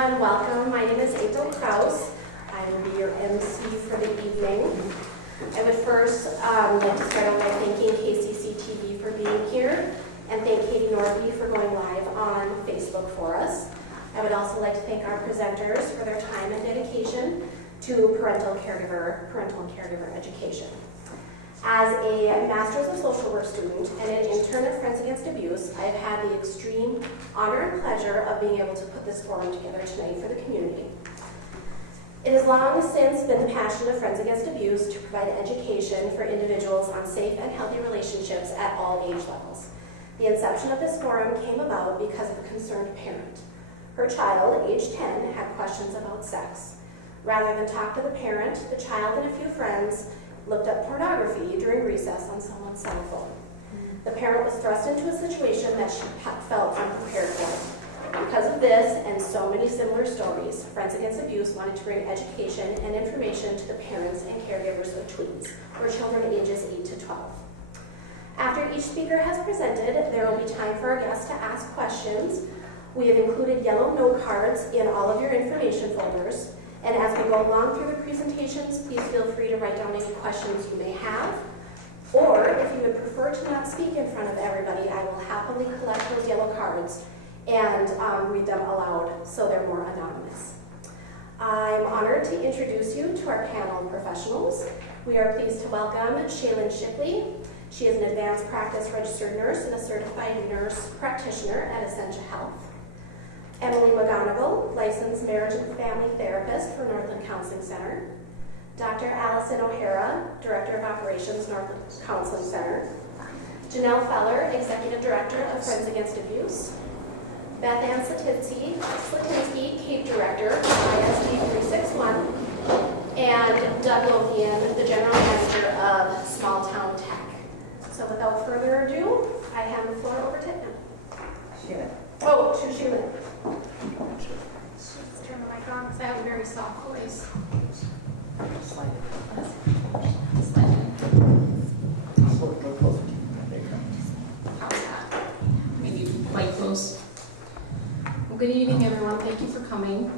everyone. Welcome. My name is April Kraus. I will be your MC for the evening. I would first like to start out by thanking KCCTV for being here and thank Katie Norby for going live on Facebook for us. I would also like to thank our presenters for their time and dedication to parental and caregiver education. As a Master's of Social Work student and an intern at Friends Against Abuse, I've had the extreme honor and pleasure of being able to put this forum together tonight for the community. It has long since been the passion of Friends Against Abuse to provide education for individuals on safe and healthy relationships at all age levels. The inception of this forum came about because of a concerned parent. Her child, age 10, had questions about sex. Rather than talk to the parent, the child and a few friends looked up pornography during recess on someone's cell phone. The parent was thrust into a situation that she felt unprepared for. Because of this and so many similar stories, Friends Against Abuse wanted to bring education and information to the parents and caregivers of tweens, or children ages 8 to 12. After each speaker has presented, there will be time for our guests to ask questions. We have included yellow note cards in all of your information folders. And as we go along through the presentations, please feel free to write down any questions you may have. Or if you would prefer to not speak in front of everybody, I will happily collect those yellow cards and read them aloud so they're more anonymous. I'm honored to introduce you to our panel of professionals. We are pleased to welcome Shaylin Shipley. She is an advanced practice registered nurse and a certified nurse practitioner at Essentia Health. Emily McGonigal, licensed marriage and family therapist for Northland Counseling Center. Dr. Allison O'Hara, Director of Operations, Northland Counseling Center. Janelle Feller, Executive Director of Friends Against Abuse. Beth Ann Slatinsky, CAPE Director of ISD 361. And Doug Lohian, the General Manager of Small Town Tech. So without further ado, I hand the floor over to him. Oh, to Shaylin. Let's turn the mic on because I have a very soft voice. How's that? Maybe quite close. Well, good evening, everyone. Thank you for coming.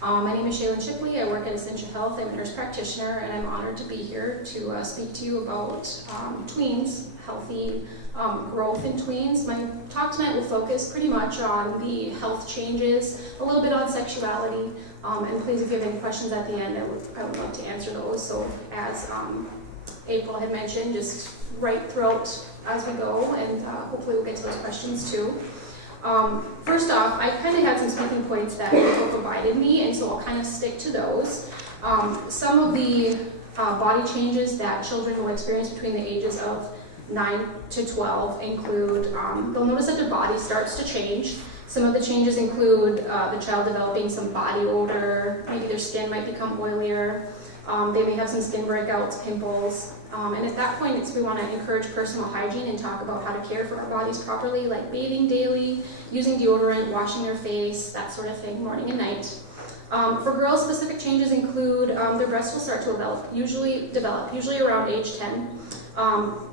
My name is Shaylin Shipley. I work at Essentia Health. I'm a nurse practitioner, and I'm honored to be here to speak to you about tweens, healthy growth in tweens. My talk tonight will focus pretty much on the health changes, a little bit on sexuality, and please, if you have any questions at the end, I would love to answer those. So as April had mentioned, just write throughout as we go, and hopefully we'll get to those questions too. First off, I kind of had some speaking points that April provided me, and so I'll kind of stick to those. Some of the body changes that children will experience between the ages of 9 to 12 include, they'll notice that their body starts to change. Some of the changes include the child developing some body odor, maybe their skin might become oilier, they may have some skin breakouts, pimples, and at that point we want to encourage personal hygiene and talk about how to care for our bodies properly, like bathing daily, using deodorant, washing their face, that sort of thing, morning and night. For girls, specific changes include their breasts will start to develop, usually around age 10.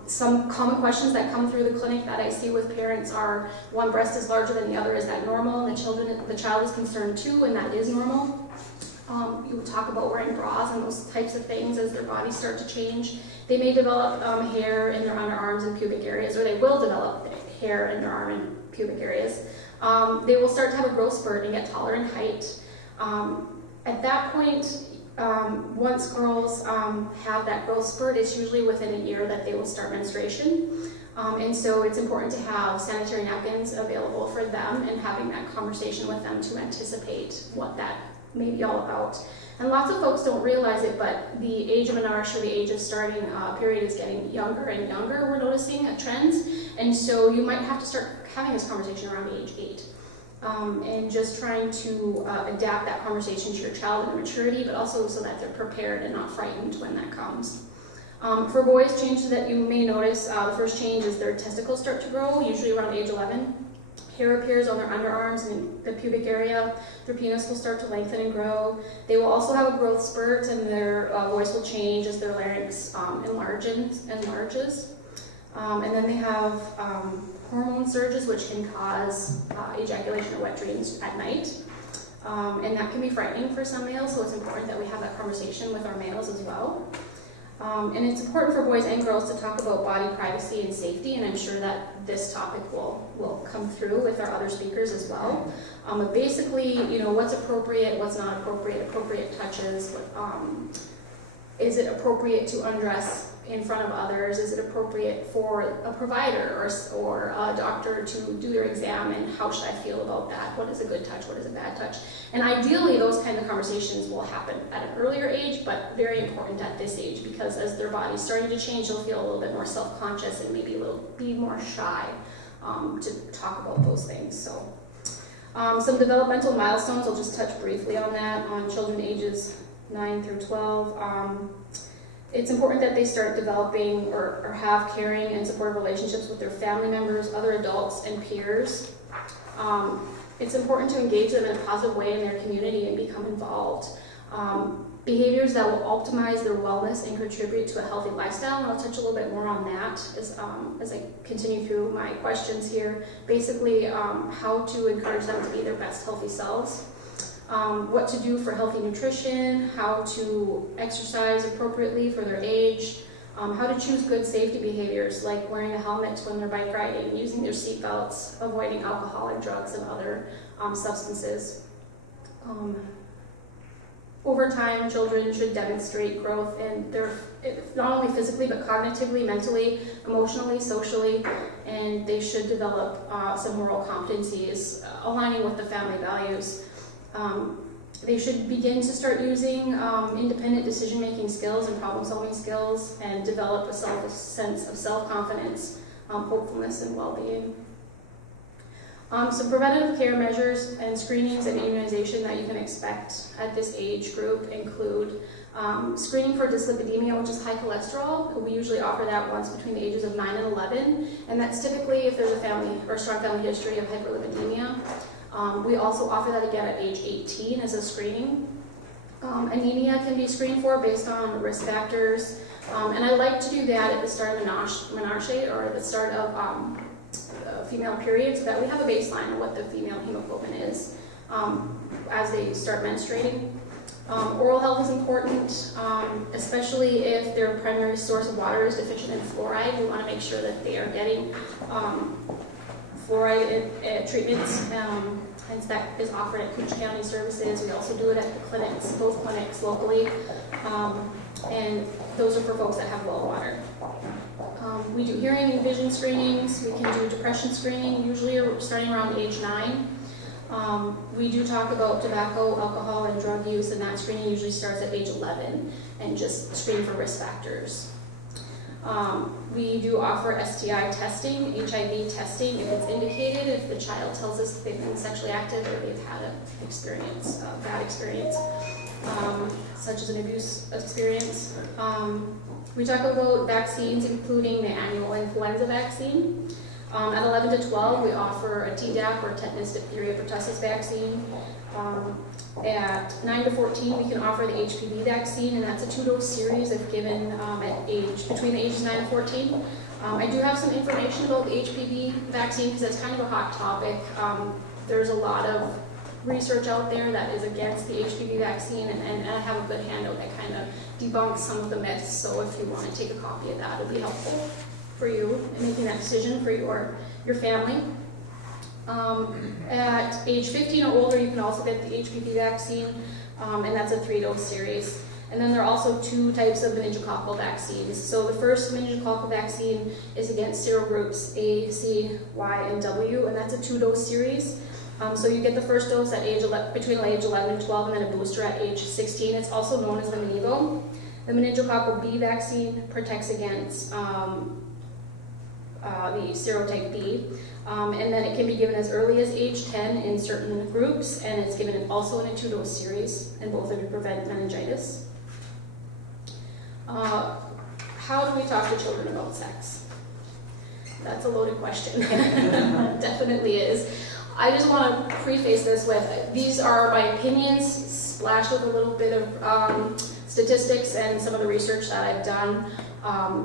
Some common questions that come through the clinic that I see with parents are, one breast is larger than the other, is that normal? And the child is concerned too, and that is normal. You talk about wearing bras and those types of things as their bodies start to change. They may develop hair in their underarms and pubic areas, or they will develop hair in their arm and pubic areas. They will start to have a growth spurt and get taller in height. At that point, once girls have that growth spurt, it's usually within a year that they will start menstruation. And so it's important to have sanitary napkins available for them and having that conversation with them to anticipate what that may be all about. And lots of folks don't realize it, but the age of menarche, or the age of starting period, is getting younger and younger, we're noticing trends. And so you might have to start having this conversation around age 8. And just trying to adapt that conversation to your child and their maturity, but also so that they're prepared and not frightened when that comes. For boys, changes that you may notice, the first change is their testicles start to grow, usually around age 11. Hair appears on their underarms and the pubic area. Their penis will start to lengthen and grow. They will also have a growth spurt, and their voice will change as their larynx enlarges. And then they have hormone surges, which can cause ejaculation or wet dreams at night. And that can be frightening for some males, so it's important that we have that conversation with our males as well. And it's important for boys and girls to talk about body privacy and safety, and I'm sure that this topic will come through with our other speakers as well. But basically, what's appropriate, what's not appropriate, appropriate touches, is it appropriate to undress in front of others? Is it appropriate for a provider or a doctor to do their exam, and how should I feel about that? What is a good touch? What is a bad touch? And ideally, those kind of conversations will happen at an earlier age, but very important at this age, because as their body's starting to change, they'll feel a little bit more self-conscious and maybe be more shy to talk about those things. So some developmental milestones, I'll just touch briefly on that, on children ages 9 through 12. It's important that they start developing or have caring and supportive relationships with their family members, other adults, and peers. It's important to engage them in a positive way in their community and become involved. Behaviors that will optimize their wellness and contribute to a healthy lifestyle, and I'll touch a little bit more on that as I continue through my questions here. Basically, how to encourage them to be their best healthy selves. What to do for healthy nutrition, how to exercise appropriately for their age, how to choose good safety behaviors like wearing a helmet when they're bike riding, using their seat belts, avoiding alcoholic drugs and other substances. Over time, children should demonstrate growth in not only physically but cognitively, mentally, emotionally, socially, and they should develop some moral competencies aligning with the family values. They should begin to start using independent decision-making skills and problem-solving skills, and develop a sense of self-confidence, hopefulness, and well-being. Some preventative care measures and screenings and immunization that you can expect at this age group include screening for dyslipidemia, which is high cholesterol. We usually offer that once between the ages of 9 and 11, and that's typically if there's a family or strong family history of hyperlipidemia. We also offer that again at age 18 as a screening. Anemia can be screened for based on risk factors, and I like to do that at the start of menarche or at the start of female period, so that we have a baseline of what the female hemoglobin is as they start menstruating. Oral health is important, especially if their primary source of water is deficient in fluoride. We want to make sure that they are getting fluoride treatments, and that is offered at Cooch County Services. We also do it at the clinics, both clinics locally, and those are for folks that have well water. We do hearing and vision screenings. We can do depression screening, usually starting around age 9. We do talk about tobacco, alcohol, and drug use, and that screening usually starts at age 11, and just screen for risk factors. We do offer STI testing, HIV testing, if it's indicated, if the child tells us they've been sexually active or they've had a bad experience, such as an abuse experience. We talk about vaccines, including the annual influenza vaccine. At 11 to 12, we offer a Tdap or tetanus, diphtheria, pertussis vaccine. At 9 to 14, we can offer the HPV vaccine, and that's a 2-dose series if given between the ages 9 and 14. I do have some information about the HPV vaccine because it's kind of a hot topic. There's a lot of research out there that is against the HPV vaccine, and I have a good handout that kind of debunks some of the myths, so if you want to take a copy of that, it'll be helpful for you in making that decision for your family. At age 15 or older, you can also get the HPV vaccine, and that's a 3-dose series. And then there are also 2 types of meningococcal vaccines. So the first meningococcal vaccine is against serogroups A, C, Y, and W, and that's a 2-dose series. So you get the first dose at between age 11 and 12, and then a booster at age 16. It's also known as the Menevo. The meningococcal B vaccine protects against the serotype B, and then it can be given as early as age 10 in certain groups, and it's given also in a 2-dose series, and both are to prevent meningitis. How do we talk to children about sex? That's a loaded question. It definitely is. I just want to preface this with, these are my opinions splashed with a little bit of statistics and some of the research that I've done,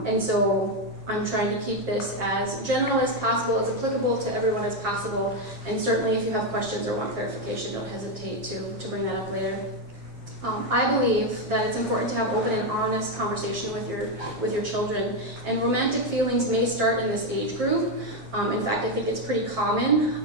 and so I'm trying to keep this as general as possible, as applicable to everyone as possible, and certainly if you have questions or want clarification, don't hesitate to bring that up later. I believe that it's important to have open and honest conversation with your children, and romantic feelings may start in this age group. In fact, I think it's pretty common.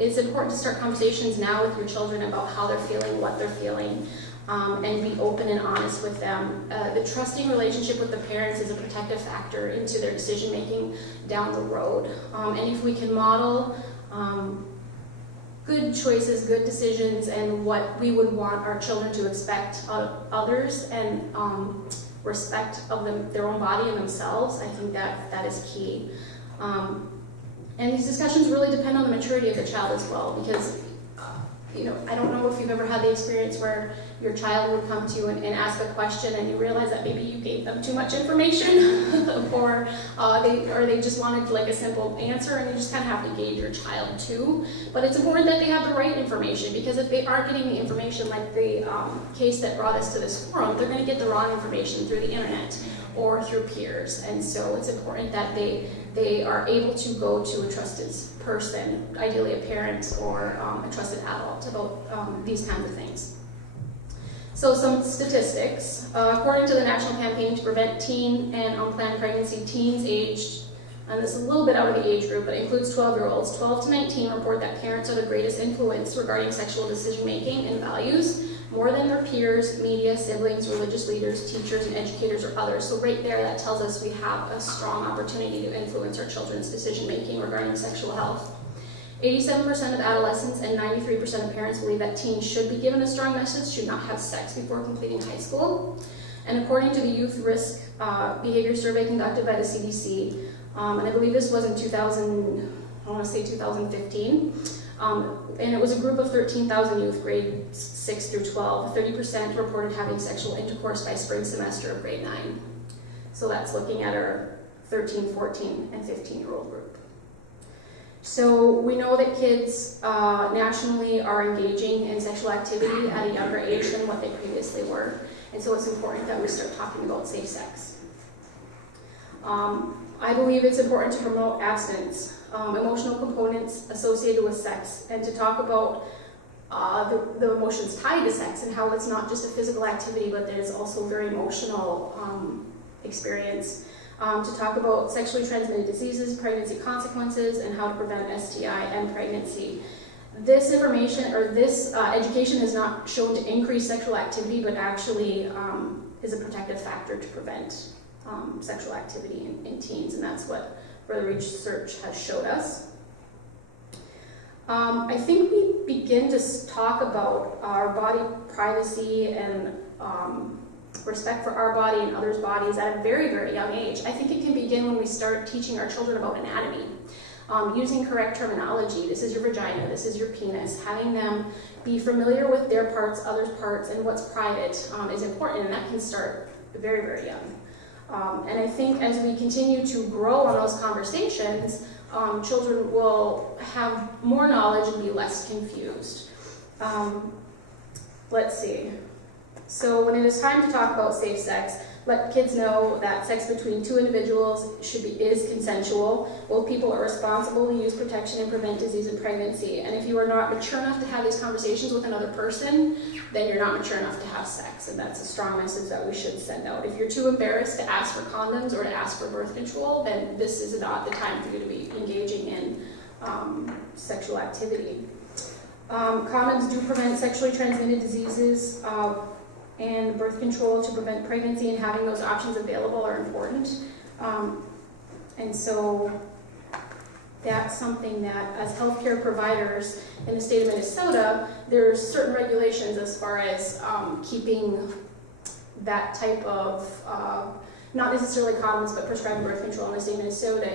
It's important to start conversations now with your children about how they're feeling, what they're feeling, and be open and honest with them. The trusting relationship with the parents is a protective factor into their decision making down the road. And if we can model good choices, good decisions, and what we would want our children to expect of others, and respect of their own body and themselves, I think that is key. And these discussions really depend on the maturity of the child as well, because I don't know if you've ever had the experience where your child would come to you and ask a question and you realize that maybe you gave them too much information or they just wanted like a simple answer, and you just kind of have to gauge your child too. But it's important that they have the right information, because if they aren't getting the information, like the case that brought us to this forum, they're going to get the wrong information through the internet or through peers. And so it's important that they are able to go to a trusted person, ideally a parent or a trusted adult, about these kinds of things. So some statistics. According to the National Campaign to Prevent Teen and Unplanned Pregnancy, teens aged, and this is a little bit out of the age group, but it includes 12-year-olds, 12 to 19 report that parents are the greatest influence regarding sexual decision-making and values, more than their peers, media, siblings, religious leaders, teachers, and educators or others. So right there, that tells us we have a strong opportunity to influence our children's decision-making regarding sexual health. 87% of adolescents and 93% of parents believe that teens should be given a strong message, should not have sex before completing high school. And according to the Youth Risk Behavior Survey conducted by the CDC, and I believe this was in 2015, and it was a group of 13,000 youth, grades 6 through 12. 30% reported having sexual intercourse by spring semester of grade 9. So that's looking at our 13, 14, and 15-year-old group. So we know that kids nationally are engaging in sexual activity at a younger age than what they previously were. And so it's important that we start talking about safe sex. I believe it's important to promote abstinence, emotional components associated with sex, and to talk about the emotions tied to sex and how it's not just a physical activity, but that it's also very emotional experience. To talk about sexually transmitted diseases, pregnancy consequences, and how to prevent STI and pregnancy. This information, or this education, is not shown to increase sexual activity, but actually is a protective factor to prevent sexual activity in teens, and that's what further research has showed us. I think we begin to talk about our body privacy and respect for our body and others' bodies at a very, very young age. I think it can begin when we start teaching our children about anatomy, using correct terminology. This is your vagina, this is your penis. Having them be familiar with their parts, others' parts, and what's private is important, and that can start very, very young. And I think as we continue to grow on those conversations, children will have more knowledge and be less confused. Let's see. So when it is time to talk about safe sex, let kids know that sex between two individuals is consensual. Both people are responsible to use protection and prevent disease and pregnancy. And if you are not mature enough to have these conversations with another person, then you're not mature enough to have sex. And that's a strong message that we should send out. If you're too embarrassed to ask for condoms or to ask for birth control, then this is not the time for you to be engaging in sexual activity. Condoms do prevent sexually transmitted diseases, and birth control to prevent pregnancy, and having those options available are important. And so that's something that, as healthcare providers in the state of Minnesota, there's certain regulations as far as keeping that type of, not necessarily condoms, but prescribing birth control in the state of Minnesota.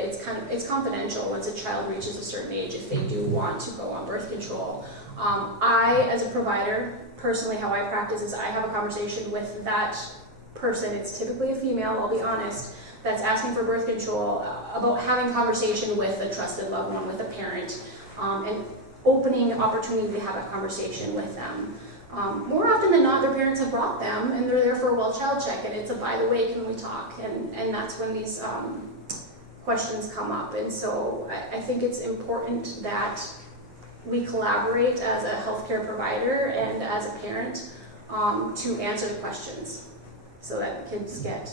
It's confidential once a child reaches a certain age if they do want to go on birth control. I, as a provider, personally, how I practice is I have a conversation with that person. It's typically a female, I'll be honest, that's asking for birth control, about having conversation with a trusted loved one, with a parent, and opening opportunity to have a conversation with them. More often than not, their parents have brought them, and they're there for a well child check, and it's a by the way, can we talk? And that's when these questions come up. And so I think it's important that we collaborate as a healthcare provider and as a parent to answer the questions so that kids get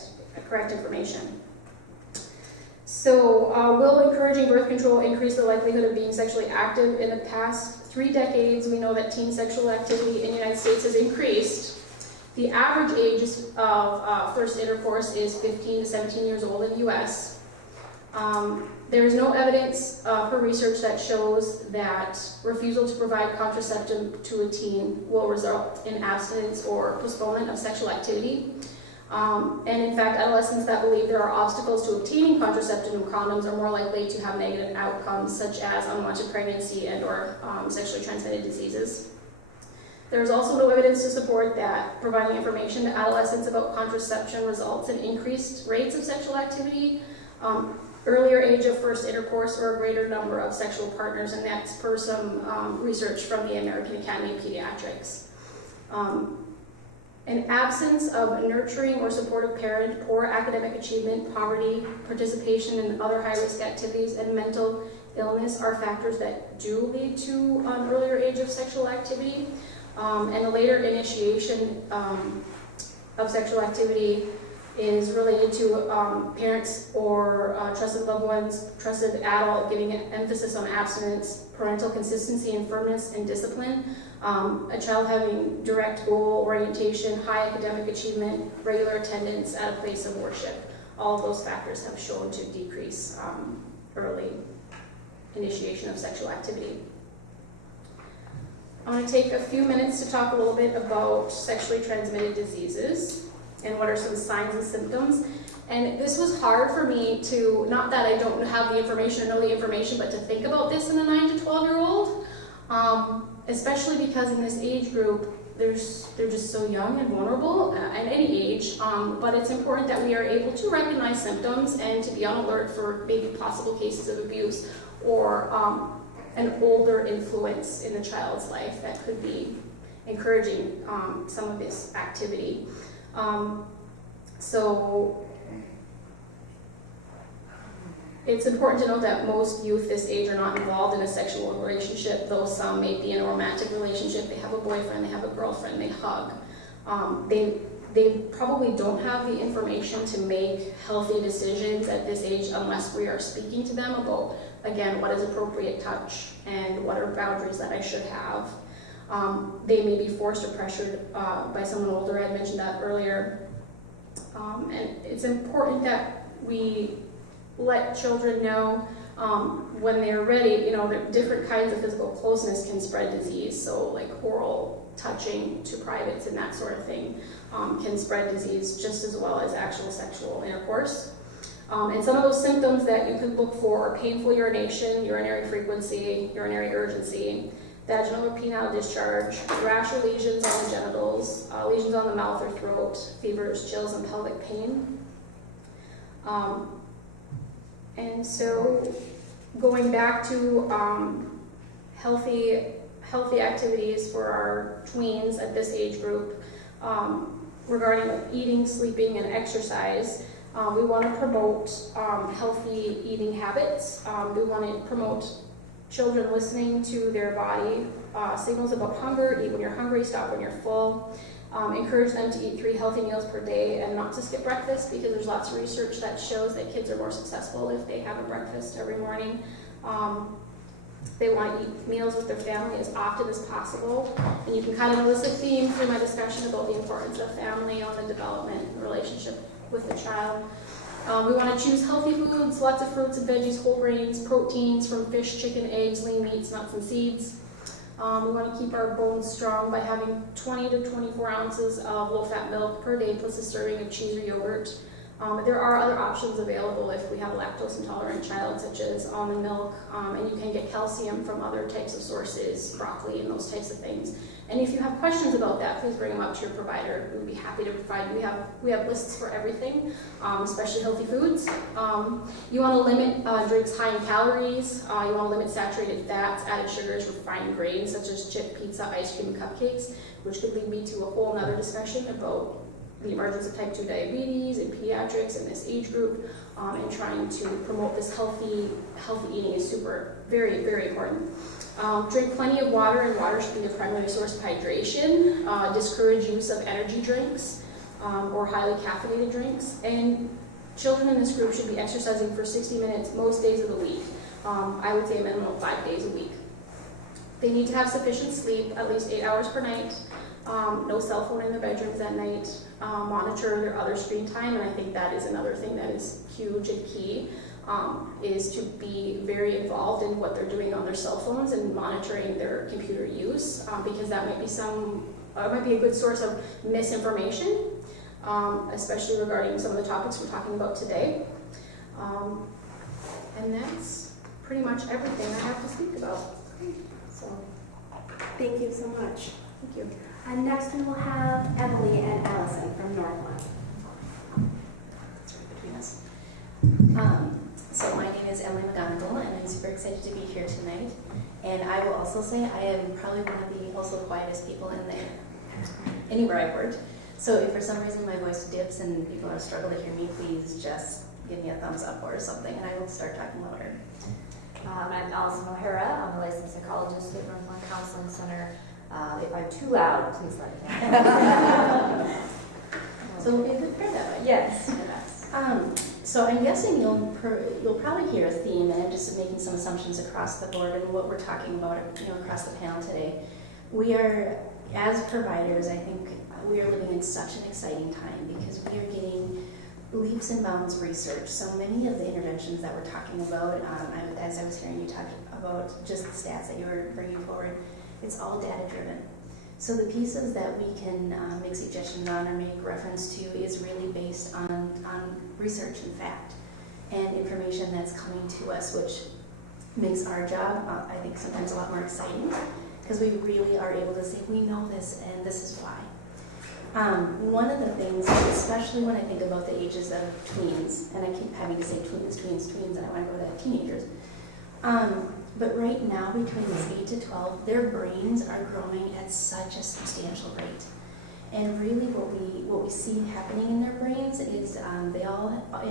correct information. So will encouraging birth control increase the likelihood of being sexually active? In the past 3 decades, we know that teen sexual activity in the United States has increased. The average age of first intercourse is 15 to 17 years old in the U.S. There is no evidence for research that shows that refusal to provide contraception to a teen will result in abstinence or postponement of sexual activity. And in fact, adolescents that believe there are obstacles to obtaining contraception and condoms are more likely to have negative outcomes, such as unwanted pregnancy and or sexually transmitted diseases. There is also no evidence to support that providing information to adolescents about contraception results in increased rates of sexual activity, earlier age of first intercourse, or a greater number of sexual partners, and that's per some research from the American Academy of Pediatrics. An absence of a nurturing or supportive parent, poor academic achievement, poverty, participation in other high-risk activities, and mental illness are factors that do lead to an earlier age of sexual activity. And the later initiation of sexual activity is related to parents or trusted loved ones, trusted adult giving an emphasis on abstinence, parental consistency and firmness and discipline, a child having direct goal orientation, high academic achievement, regular attendance at a place of worship. All of those factors have shown to decrease early initiation of sexual activity. I want to take a few minutes to talk a little bit about sexually transmitted diseases and what are some signs and symptoms. And this was hard for me to, not that I don't have the information or know the information, but to think about this in a 9 to 12-year-old, especially because in this age group, they're just so young and vulnerable at any age, but it's important that we are able to recognize symptoms and to be on alert for maybe possible cases of abuse or an older influence in the child's life that could be encouraging some of this activity. So it's important to note that most youth this age are not involved in a sexual relationship, though some may be in a romantic relationship. They have a boyfriend, they have a girlfriend, they hug. They probably don't have the information to make healthy decisions at this age unless we are speaking to them about, again, what is appropriate touch and what are boundaries that I should have. They may be forced or pressured by someone older. I mentioned that earlier. And it's important that we let children know when they're ready, that different kinds of physical closeness can spread disease. So like oral touching to privates and that sort of thing can spread disease just as well as actual sexual intercourse. And some of those symptoms that you could look for are painful urination, urinary frequency, urinary urgency, vaginal or penile discharge, rash or lesions on the genitals, lesions on the mouth or throat, fevers, chills, and pelvic pain. And so going back to healthy activities for our tweens at this age group, regarding eating, sleeping, and exercise, we want to promote healthy eating habits. We want to promote children listening to their body signals about hunger. Eat when you're hungry, stop when you're full. Encourage them to eat 3 healthy meals per day and not to skip breakfast, because there's lots of research that shows that kids are more successful if they have a breakfast every morning. They want to eat meals with their family as often as possible. And you can kind of notice a theme through my discussion about the importance of family on the development and relationship with the child. We want to choose healthy foods, lots of fruits and veggies, whole grains, proteins from fish, chicken, eggs, lean meats, nuts, and seeds. We want to keep our bones strong by having 20 to 24 ounces of low-fat milk per day plus a serving of cheese or yogurt. There are other options available if we have a lactose-intolerant child, such as almond milk, and you can get calcium from other types of sources, broccoli and those types of things. And if you have questions about that, please bring them up to your provider. We'd be happy to provide you. We have lists for everything, especially healthy foods. You want to limit drinks high in calories. You want to limit saturated fats, added sugars, refined grains, such as chip, pizza, ice cream, and cupcakes, which could lead me to a whole other discussion about the emergence of type 2 diabetes in pediatrics in this age group, and trying to promote this healthy eating is very, very important. Drink plenty of water, and water should be the primary source of hydration. Discourage use of energy drinks or highly caffeinated drinks. And children in this group should be exercising for 60 minutes most days of the week. I would say a minimum of 5 days a week. They need to have sufficient sleep, at least 8 hours per night. No cell phone in their bedrooms at night. Monitor their other screen time, and I think that is another thing that is huge and key, is to be very involved in what they're doing on their cell phones and monitoring their computer use, because that might be a good source of misinformation, especially regarding some of the topics we're talking about today. And that's pretty much everything I have to speak about. So, Thank you so much. thank you. And next we will have Emily and Allison from Northland. It's right between us. So my name is Emily McGonigal, and I'm super excited to be here tonight. And I will also say I am probably one of the also quietest people in there, anywhere I've worked. So if for some reason my voice dips and people are struggling to hear me, please just give me a thumbs up or something, and I will start talking louder. I'm Allison O'Hara. I'm a licensed psychologist at Northland Counseling Center. If I'm too loud, please let me know. So we'll be a good pair that way. Yes. So I'm guessing you'll probably hear a theme, and I'm just making some assumptions across the board and what we're talking about, across the panel today. We are, as providers, I think we are living in such an exciting time because we are getting leaps and bounds research. So many of the interventions that we're talking about, as I was hearing you talk about just the stats that you were bringing forward, it's all data driven. So the pieces that we can make suggestions on or make reference to is really based on research and fact and information that's coming to us, which makes our job, I think, sometimes a lot more exciting because we really are able to say, we know this and this is why. One of the things, especially when I think about the ages of tweens, and I keep having to say tweens, and I want to go to teenagers, but right now, between this 8 to 12, their brains are growing at such a substantial rate. And really what we see happening in their brains is in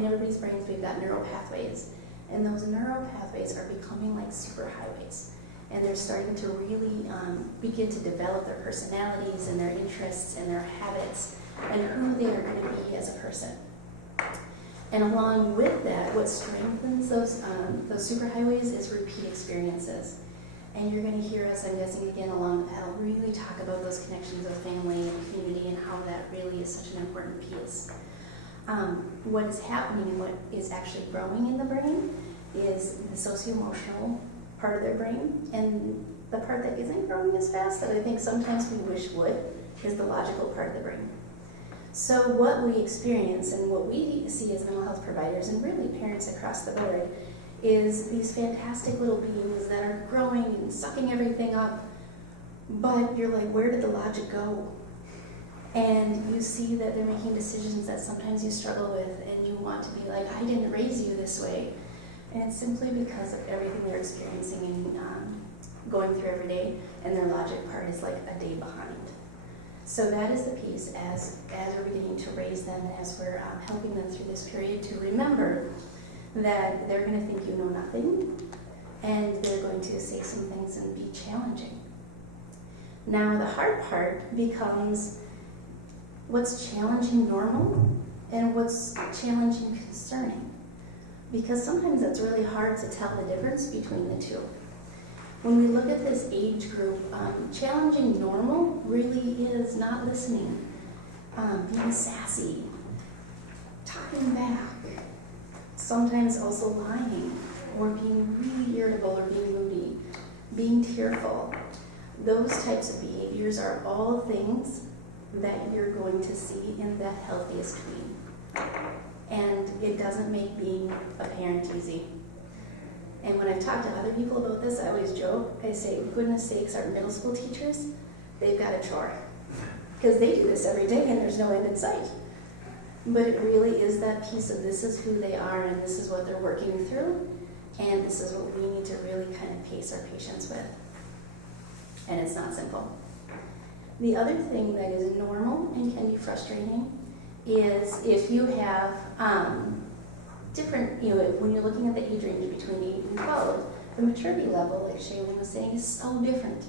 everybody's brains, we've got neural pathways. And those neural pathways are becoming like superhighways. And they're starting to really begin to develop their personalities and their interests and their habits and who they are going to be as a person. And along with that, what strengthens those superhighways is repeat experiences. And you're going to hear us, I'm guessing again, along the panel, really talk about those connections with family and community and how that really is such an important piece. What is happening and what is actually growing in the brain is the socio-emotional part of their brain. And the part that isn't growing as fast, that I think sometimes we wish would, is the logical part of the brain. So what we experience and what we see as mental health providers and really parents across the board is these fantastic little beings that are growing and sucking everything up, but you're like, where did the logic go? And you see that they're making decisions that sometimes you struggle with and you want to be like, I didn't raise you this way. And it's simply because of everything they're experiencing and going through every day, and their logic part is like a day behind. So that is the piece as we're beginning to raise them, as we're helping them through this period to remember that they're going to think you know nothing, and they're going to say some things and be challenging. Now the hard part becomes what's challenging normal and what's challenging concerning, because sometimes it's really hard to tell the difference between the two. When we look at this age group, challenging normal really is not listening, being sassy, talking back, sometimes also lying, or being really irritable or being moody, being tearful. Those types of behaviors are all things that you're going to see in the healthiest tween. And it doesn't make being a parent easy. And when I've talked to other people about this, I always joke, I say, goodness sakes, our middle school teachers, they've got a chore. Because they do this every day and there's no end in sight. But it really is that piece of this is who they are and this is what they're working through. And this is what we need to really kind of pace our patients with. And it's not simple. The other thing that is normal and can be frustrating is if you have different, when you're looking at the age range between 8 and 12, the maturity level, like Shaylin was saying, is so different.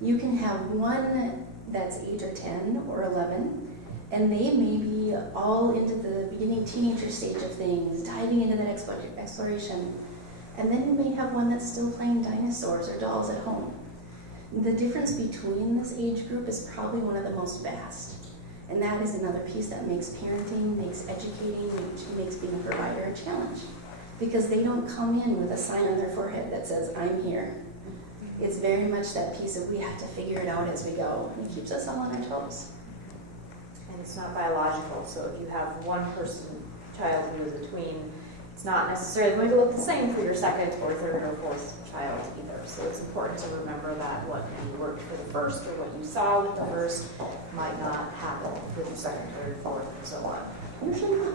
You can have one that's 8 or 10 or 11, and they may be all into the beginning teenager stage of things, diving into that exploration. And then you may have one that's still playing dinosaurs or dolls at home. The difference between this age group is probably one of the most vast. And that is another piece that makes parenting, makes educating, makes being a provider a challenge. Because they don't come in with a sign on their forehead that says, I'm here. It's very much that piece of we have to figure it out as we go. And it keeps us all on our toes. And it's not biological, so if you have one child who is a tween, it's not necessarily going to look the same for your second or third or fourth child either. So it's important to remember that what you worked for the first or what you saw with the first might not happen with the second, third, fourth, and so on. Usually not.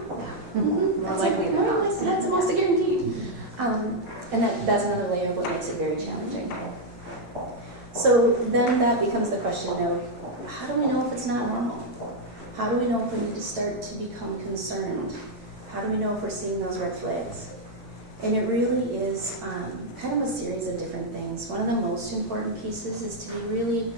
Mm-hmm. More likely than not. That's almost a guaranteed. And that's another layer of what makes it very challenging. So then that becomes the question of, how do we know if it's not normal? How do we know if we need to start to become concerned? How do we know if we're seeing those red flags? And it really is kind of a series of different things. One of the most important pieces is to be really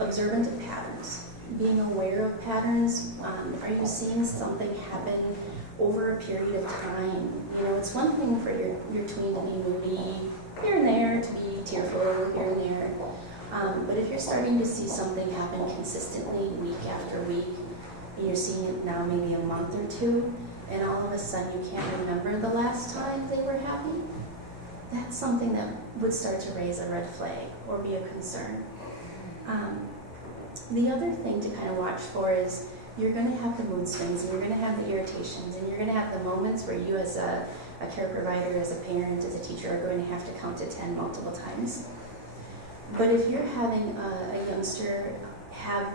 observant of patterns, being aware of patterns. Are you seeing something happen over a period of time? It's one thing for your tween to be moody here and there, to be tearful here and there. But if you're starting to see something happen consistently week after week, and you're seeing it now maybe a month or two, and all of a sudden you can't remember the last time they were happy, that's something that would start to raise a red flag or be a concern. The other thing to kind of watch for is you're going to have the mood swings, and you're going to have the irritations, and you're going to have the moments where you as a care provider, as a parent, as a teacher are going to have to count to 10 multiple times. But if you're having a youngster have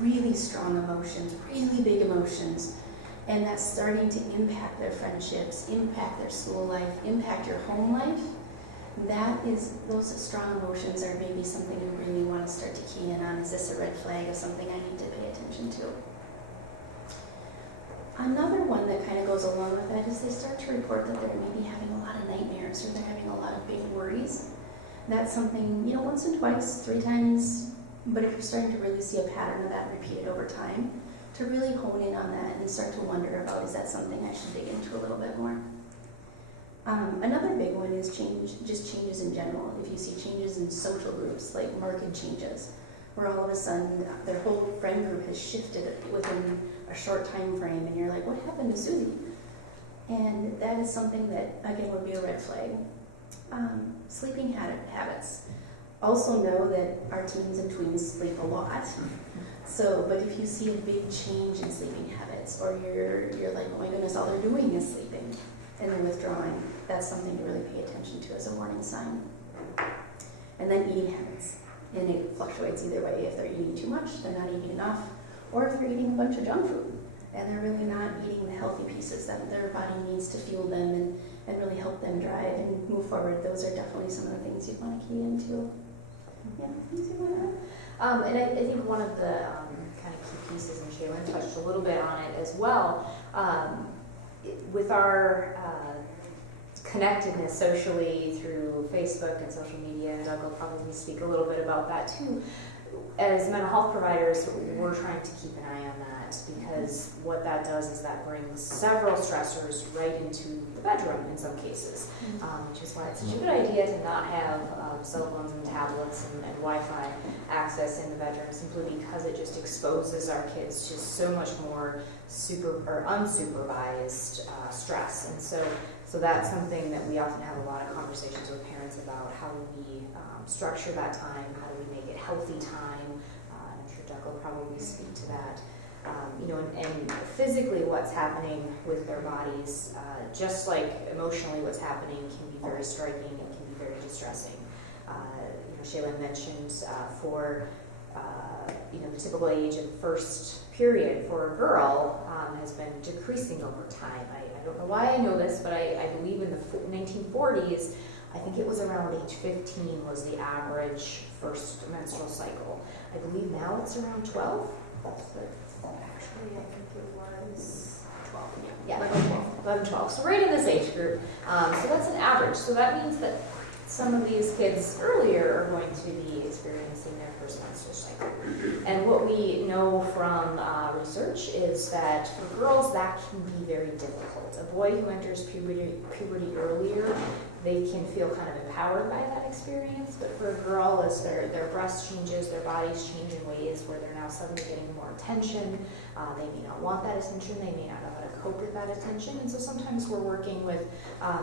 really strong emotions, really big emotions, and that's starting to impact their friendships, impact their school life, impact your home life, those strong emotions are maybe something you really want to start to key in on. Is this a red flag of something I need to pay attention to? Another one that kind of goes along with that is they start to report that they're maybe having a lot of nightmares or they're having a lot of big worries. That's something, once and twice, 3 times, but if you're starting to really see a pattern of that repeated over time, to really hone in on that and start to wonder about, is that something I should dig into a little bit more? Another big one is changes in general. If you see changes in social groups, like marked changes, where all of a sudden their whole friend group has shifted within a short time frame, and you're like, what happened to Susie? And that is something that, again, would be a red flag. Sleeping habits. Also know that our teens and tweens sleep a lot. But if you see a big change in sleeping habits, or you're like, oh my goodness, all they're doing is sleeping, and they're withdrawing, that's something to really pay attention to as a warning sign. And then eating habits. And it fluctuates either way. If they're eating too much, they're not eating enough, or if they're eating a bunch of junk food, and they're really not eating the healthy pieces that their body needs to fuel them and really help them drive and move forward. Those are definitely some of the things you'd want to key into. Yeah, things you want to add? And I think one of the kind of key pieces, and Shaylin touched a little bit on it as well, with our connectedness socially through Facebook and social media, and Doug will probably speak a little bit about that too. As mental health providers, we're trying to keep an eye on that, because what that does is that brings several stressors right into the bedroom in some cases, which is why it's such a good idea to not have cell phones and tablets and Wi-Fi access in the bedroom, simply because it just exposes our kids to so much more unsupervised stress. And so that's something that we often have a lot of conversations with parents about. How do we structure that time? How do we make it healthy time? And I'm sure Doug will probably speak to that. And physically what's happening with their bodies, just like emotionally what's happening, can be very striking and can be very distressing. Shaylin mentioned for the typical age of first period for a girl has been decreasing over time. I don't know why I know this, but I believe in the 1940s, I think it was around age 15 was the average first menstrual cycle. I believe now it's around 12. actually, I think it was 12, yeah, 11, 12. So right in this age group. So that's an average. So that means that some of these kids earlier are going to be experiencing their first menstrual cycle. And what we know from research is that for girls that can be very difficult. A boy who enters puberty earlier, they can feel kind of empowered by that experience, but for a girl, as their breast changes, their bodies change in ways where they're now suddenly getting more attention. They may not want that attention, they may not know how to cope with that attention, and so sometimes we're working with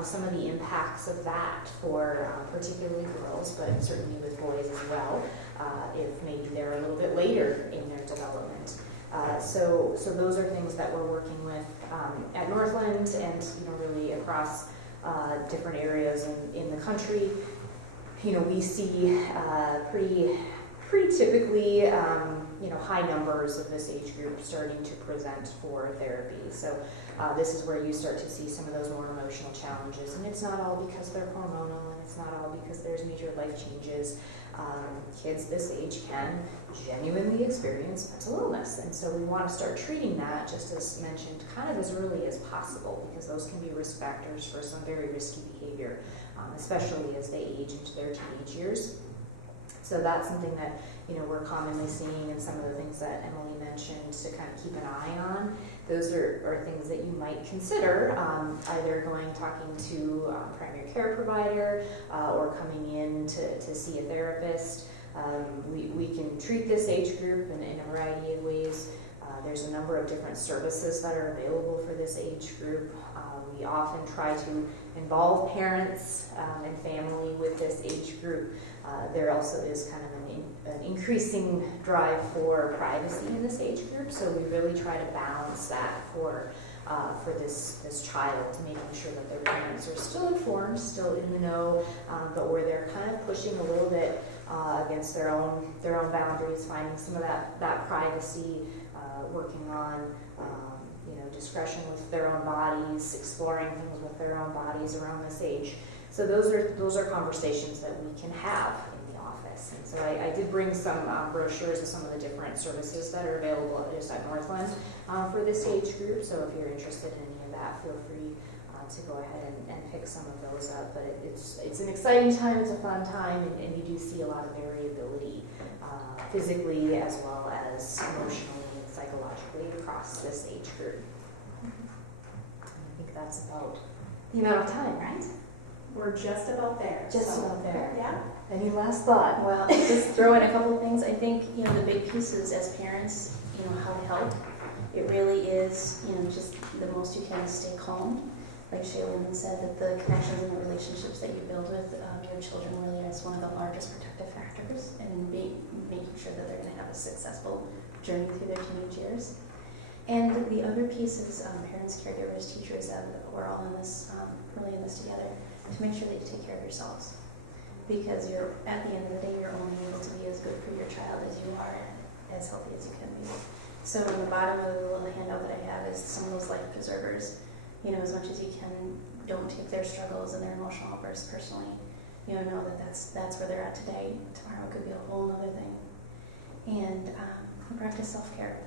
some of the impacts of that for particularly girls, but certainly with boys as well, if maybe they're a little bit later in their development. So those are things that we're working with at Northland and really across different areas in the country. We see pretty typically high numbers of this age group starting to present for therapy. So this is where you start to see some of those more emotional challenges, and it's not all because they're hormonal, and it's not all because there's major life changes. Kids this age can genuinely experience mental illness, and so we want to start treating that, just as mentioned, kind of as early as possible, because those can be risk factors for some very risky behavior, especially as they age into their teenage years. So that's something that we're commonly seeing, and some of the things that Emily mentioned to kind of keep an eye on. Those are things that you might consider, either talking to a primary care provider or coming in to see a therapist. We can treat this age group in a variety of ways. There's a number of different services that are available for this age group. We often try to involve parents and family with this age group. There also is kind of an increasing drive for privacy in this age group, so we really try to balance that for this child, making sure that their parents are still informed, still in the know, but where they're kind of pushing a little bit against their own boundaries, finding some of that privacy, working on discretion with their own bodies, exploring things with their own bodies around this age. So those are conversations that we can have in the office. And so I did bring some brochures of some of the different services that are available just at Northland for this age group. So if you're interested in any of that, feel free to go ahead and pick some of those up. But it's an exciting time, it's a fun time, and you do see a lot of variability physically as well as emotionally and psychologically across this age group. I think that's about the amount of time, right? We're just about there. About there. Yeah. Any last thought? Well, just throw in a couple of things. I think, the big piece is as parents, how to help. It really is, just the most you can is stay calm. Like Shaylin said, that the connections and the relationships that you build with your children really is one of the largest protective factors, and making sure that they're going to have a successful journey through their teenage years. And the other piece is parents, caregivers, teachers, we're all in this, really in this together, to make sure that you take care of yourselves. Because at the end of the day, you're only able to be as good for your child as you are, as healthy as you can be. So in the bottom of the little handout that I have is some of those life preservers. As much as you can, don't take their struggles and their emotional outbursts personally. Know that that's where they're at today. Tomorrow could be a whole other thing. And practice self-care.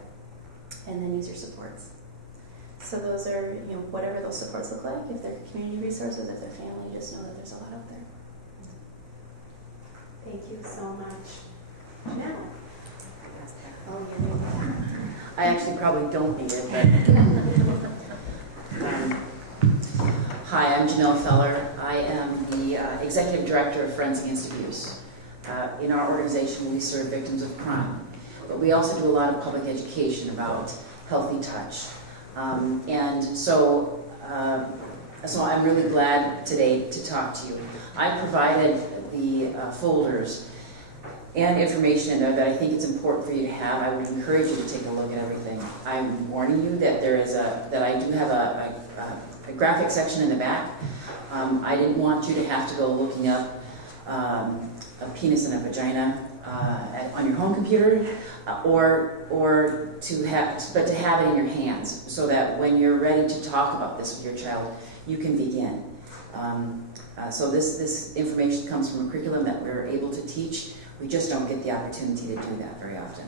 And then use your supports. So those are, whatever those supports look like. If they're community resources, if they're family, just know that there's a lot out there. Thank you so much. Janelle. I actually probably don't need it, but hi, I'm Janelle Feller. I am the Executive Director of Friends Against Abuse. In our organization, we serve victims of crime, but we also do a lot of public education about healthy touch. So I'm really glad today to talk to you. I provided the folders and information in there that I think it's important for you to have. I would encourage you to take a look at everything. I'm warning you that that I do have a graphic section in the back. I didn't want you to have to go looking up a penis and a vagina on your home computer, but to have it in your hands, so that when you're ready to talk about this with your child, you can begin. So this information comes from a curriculum that we're able to teach. We just don't get the opportunity to do that very often.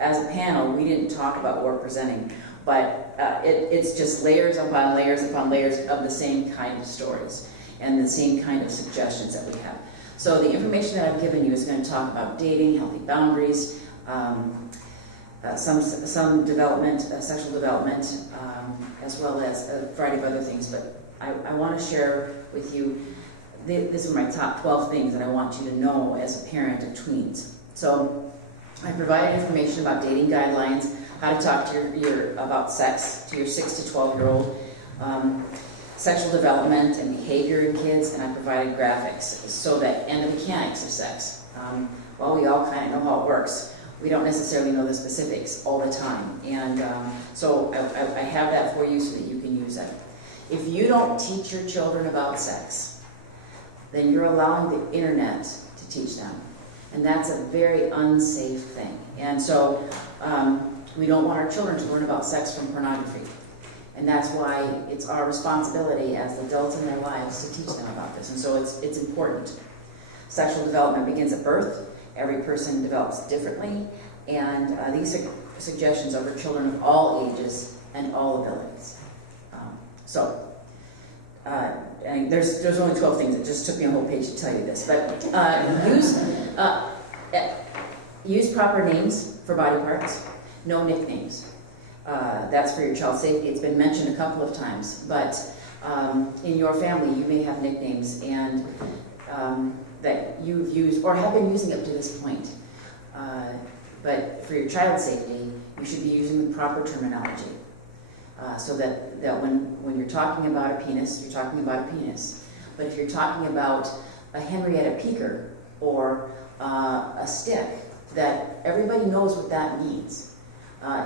as a panel, we didn't talk about what we're presenting, but it's just layers upon layers upon layers of the same kind of stories and the same kind of suggestions that we have. So the information that I've given you is going to talk about dating, healthy boundaries, some development, sexual development, as well as a variety of other things. But I want to share with you, these are my top 12 things that I want you to know as a parent of tweens. So I provided information about dating guidelines, how to talk to your about sex to your 6 to 12-year-old, sexual development and behavior in kids, and I provided graphics so that, and the mechanics of sex. While we all kind of know how it works, we don't necessarily know the specifics all the time. And so I have that for you so that you can use it. If you don't teach your children about sex, then you're allowing the internet to teach them. And that's a very unsafe thing. And so we don't want our children to learn about sex from pornography. And that's why it's our responsibility as adults in their lives to teach them about this. And so it's important. Sexual development begins at birth. Every person develops differently. And these suggestions are for children of all ages and all abilities. And there's only 12 things. It just took me a whole page to tell you this. But use proper names for body parts. No nicknames. That's for your child's safety. It's been mentioned a couple of times, but in your family you may have nicknames and that you've used or have been using up to this point. But for your child's safety, you should be using the proper terminology. So that when you're talking about a penis, you're talking about a penis. But if you're talking about a Henrietta Peaker or a stick, that everybody knows what that means.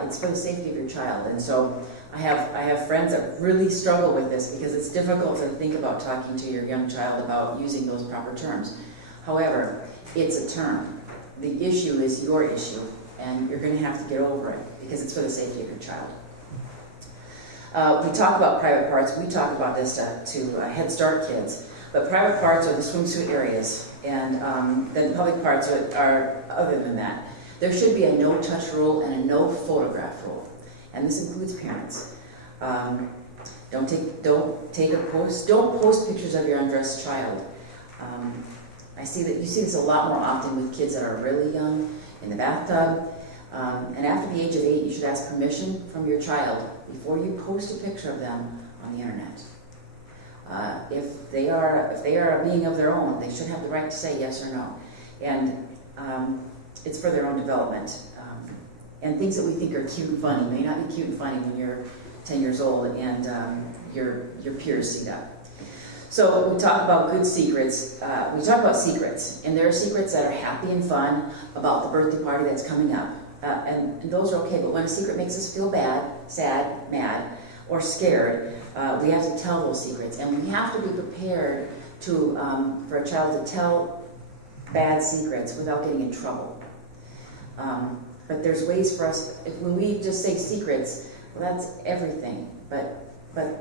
It's for the safety of your child. And so I have friends that really struggle with this because it's difficult to think about talking to your young child about using those proper terms. However, it's a term. The issue is your issue, and you're going to have to get over it because it's for the safety of your child. We talk about private parts. We talk about this to Head Start kids, but private parts are the swimsuit areas, and then public parts are other than that. There should be a no-touch rule and a no-photograph rule, and this includes parents. Don't post pictures of your undressed child. You see this a lot more often with kids that are really young in the bathtub. And after the age of 8, you should ask permission from your child before you post a picture of them on the internet. If they are a being of their own, they should have the right to say yes or no. And it's for their own development. And things that we think are cute and funny may not be cute and funny when you're 10 years old and your peers see that. So we talk about good secrets. We talk about secrets, and there are secrets that are happy and fun about the birthday party that's coming up. And those are okay, but when a secret makes us feel bad, sad, mad, or scared, we have to tell those secrets. And we have to be prepared to for a child to tell bad secrets without getting in trouble. But there's ways for us, when we just say secrets, well, that's everything. But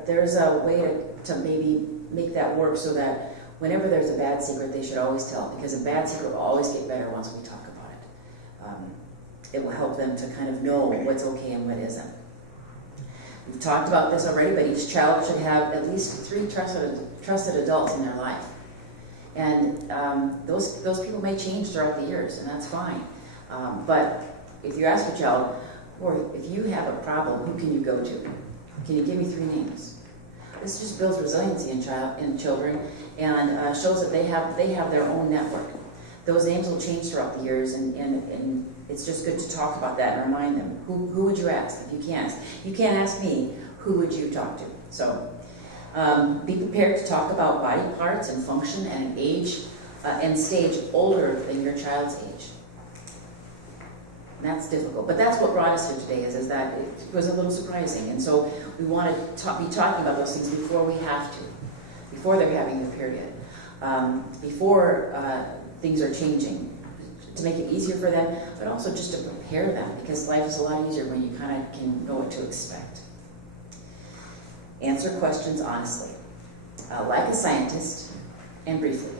there's a way to maybe make that work so that whenever there's a bad secret, they should always tell, because a bad secret will always get better once we talk about it. It will help them to kind of know what's okay and what isn't. We've talked about this already, but each child should have at least 3 trusted adults in their life. And those people may change throughout the years, and that's fine. But if you ask your child, or if you have a problem, who can you go to? Can you give me 3 names? This just builds resiliency in children and shows that they have their own network. Those names will change throughout the years, and it's just good to talk about that and remind them. Who would you ask if you can't? You can't ask me, who would you talk to? So be prepared to talk about body parts and function at an age and stage older than your child's age. And that's difficult, but that's what brought us here today, is that it was a little surprising. And so we want to be talking about those things before we have to, before they're having their period, before things are changing, to make it easier for them, but also just to prepare them, because life is a lot easier when you kind of can know what to expect. Answer questions honestly, like a scientist, and briefly.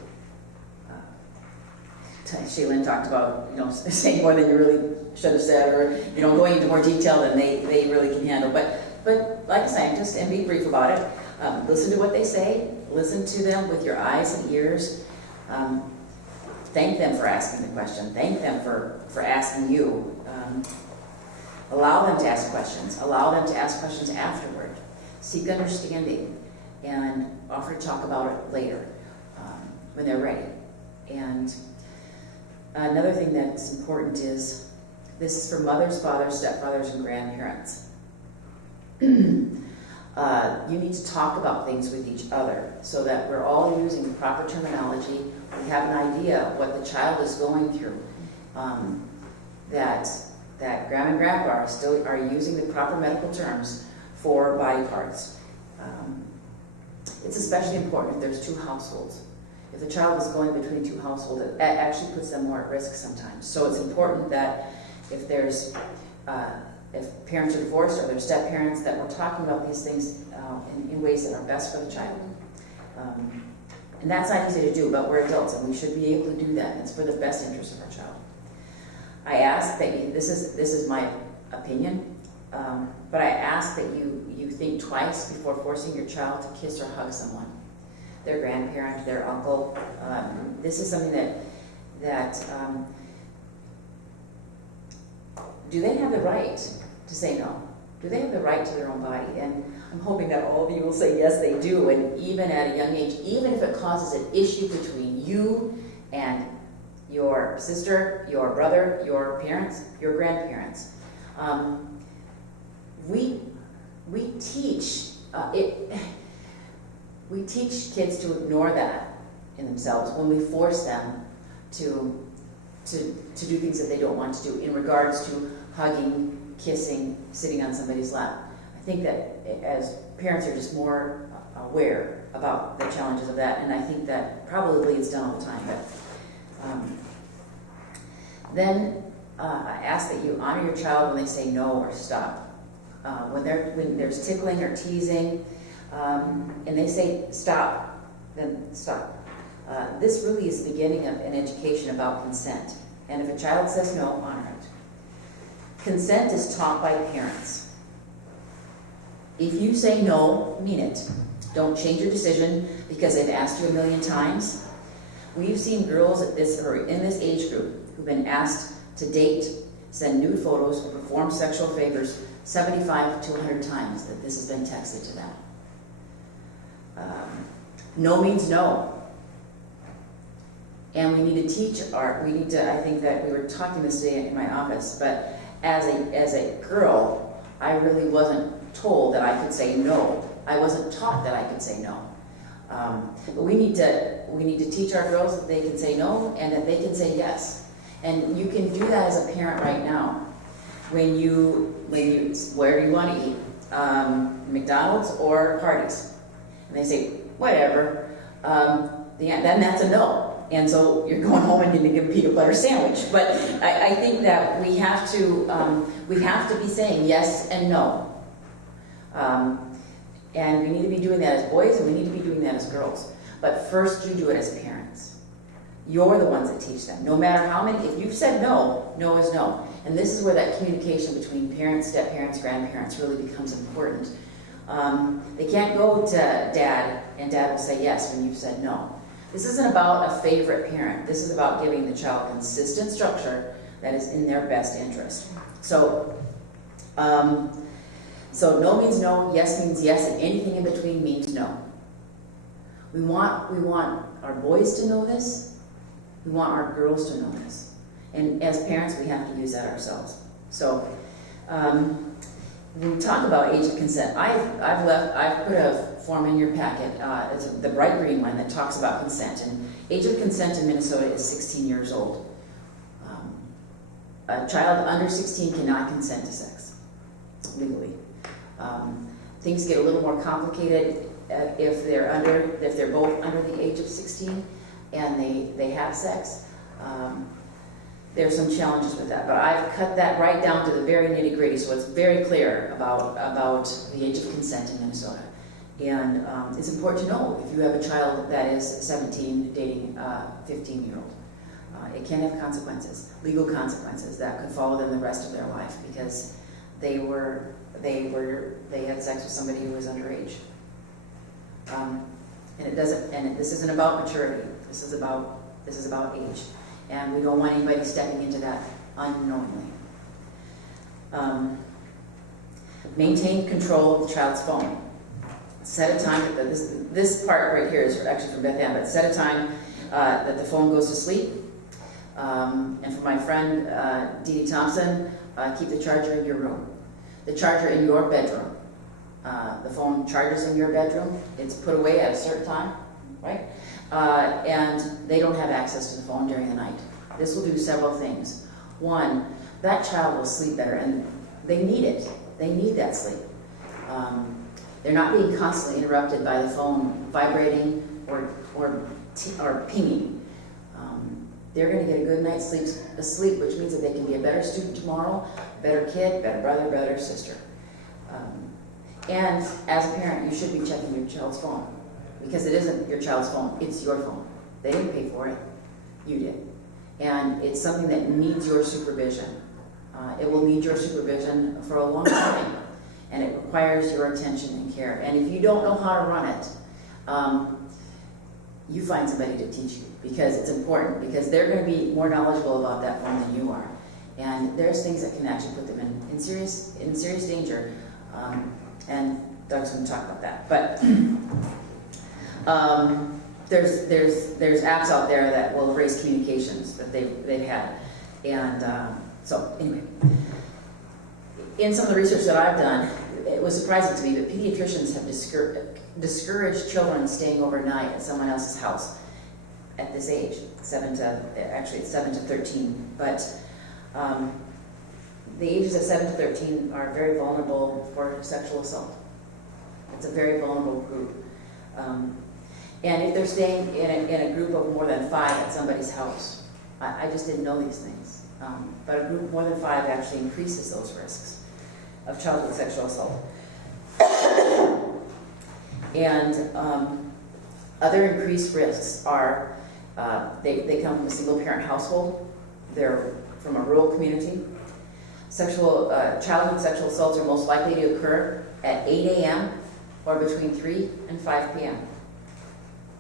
Shaylin talked about, saying more than you really should have said, or, going into more detail than they really can handle. But like a scientist, and be brief about it. Listen to what they say. Listen to them with your eyes and ears. Thank them for asking the question. Thank them for asking you. Allow them to ask questions. Allow them to ask questions afterward. Seek understanding and offer to talk about it later when they're ready. And another thing that's important is, this is for mothers, fathers, stepfathers, and grandparents. You need to talk about things with each other so that we're all using the proper terminology. We have an idea of what the child is going through. That grandma and grandpa still are using the proper medical terms for body parts. It's especially important if there's two households. If the child is going between two households, it actually puts them more at risk sometimes. So it's important that if parents are divorced or they're step-parents, that we're talking about these things in ways that are best for the child. And that's not easy to do, but we're adults and we should be able to do that. It's for the best interest of our child. I ask that you, this is my opinion, but I ask that you think twice before forcing your child to kiss or hug someone, their grandparent, their uncle. This is something that do they have the right to say no? Do they have the right to their own body? And I'm hoping that all of you will say yes, they do. And even at a young age, even if it causes an issue between you and your sister, your brother, your parents, your grandparents, we teach we teach kids to ignore that in themselves when we force them to do things that they don't want to do in regards to hugging, kissing, sitting on somebody's lap. I think that as parents are just more aware about the challenges of that, and I think that probably it's done all the time. But then I ask that you honor your child when they say no or stop. When there's tickling or teasing, and they say stop, then stop. This really is the beginning of an education about consent. And if a child says no, honor it. Consent is taught by parents. If you say no, mean it. Don't change your decision because they've asked you a million times. We've seen girls in this age group who've been asked to date, send nude photos, or perform sexual favors 75 to 100 times that this has been texted to them. No means no. And we need to teach I think that we were talking this today in my office, but as a girl, I really wasn't told that I could say no. I wasn't taught that I could say no. But we need to teach our girls that they can say no and that they can say yes. And you can do that as a parent right now. Where do you want to eat? McDonald's or parties? And they say, whatever. Then that's a no. And so you're going home and getting a peanut butter sandwich. But I think that we have to be saying yes and no. And we need to be doing that as boys, and we need to be doing that as girls. But first, you do it as parents. You're the ones that teach them. No matter how many, if you've said no, no is no. And this is where that communication between parents, step-parents, grandparents really becomes important. They can't go to dad, and dad will say yes when you've said no. This isn't about a favorite parent. This is about giving the child consistent structure that is in their best interest. So no means no, yes means yes, and anything in between means no. We want our boys to know this. We want our girls to know this. And as parents, we have to use that ourselves. So when we talk about age of consent, I've put a form in your packet. It's the bright green one that talks about consent. And age of consent in Minnesota is 16 years old. A child under 16 cannot consent to sex legally. Things get a little more complicated if they're both under the age of 16 and they have sex. There's some challenges with that, but I've cut that right down to the very nitty-gritty, so it's very clear about the age of consent in Minnesota. And it's important to know if you have a child that is 17 dating a 15-year-old. It can have consequences, legal consequences that could follow them the rest of their life because they had sex with somebody who was underage. And this isn't about maturity. This is about age, and we don't want anybody stepping into that unknowingly. Maintain control of the child's phone. Set a time. This part right here is actually from Beth Ann, but set a time that the phone goes to sleep. And for my friend Dee Dee Thompson, keep the charger in your room. The charger in your bedroom. The phone charges in your bedroom. It's put away at a certain time, right? And they don't have access to the phone during the night. This will do several things. One, that child will sleep better, and they need it. They need that sleep. They're not being constantly interrupted by the phone vibrating or pinging. They're going to get a good night's sleep, which means that they can be a better student tomorrow, a better kid, better brother, better sister. And as a parent, you should be checking your child's phone because it isn't your child's phone, it's your phone. They didn't pay for it, you did. And it's something that needs your supervision. It will need your supervision for a long time, and it requires your attention and care. And if you don't know how to run it, you find somebody to teach you because it's important, because they're going to be more knowledgeable about that phone than you are. And there's things that can actually put them in serious danger. And Doug's going to talk about that. But there's apps out there that will erase communications that they've had. And so anyway, in some of the research that I've done, it was surprising to me that pediatricians have discouraged children staying overnight at someone else's house at this age, 7 to 13. But the ages of 7 to 13 are very vulnerable for sexual assault. It's a very vulnerable group. And if they're staying in a group of more than 5 at somebody's house, I just didn't know these things. But a group of more than 5 actually increases those risks of childhood sexual assault. And other increased risks are they come from a single parent household, they're from a rural community. Childhood sexual assaults are most likely to occur at 8 a.m. or between 3 and 5 p.m.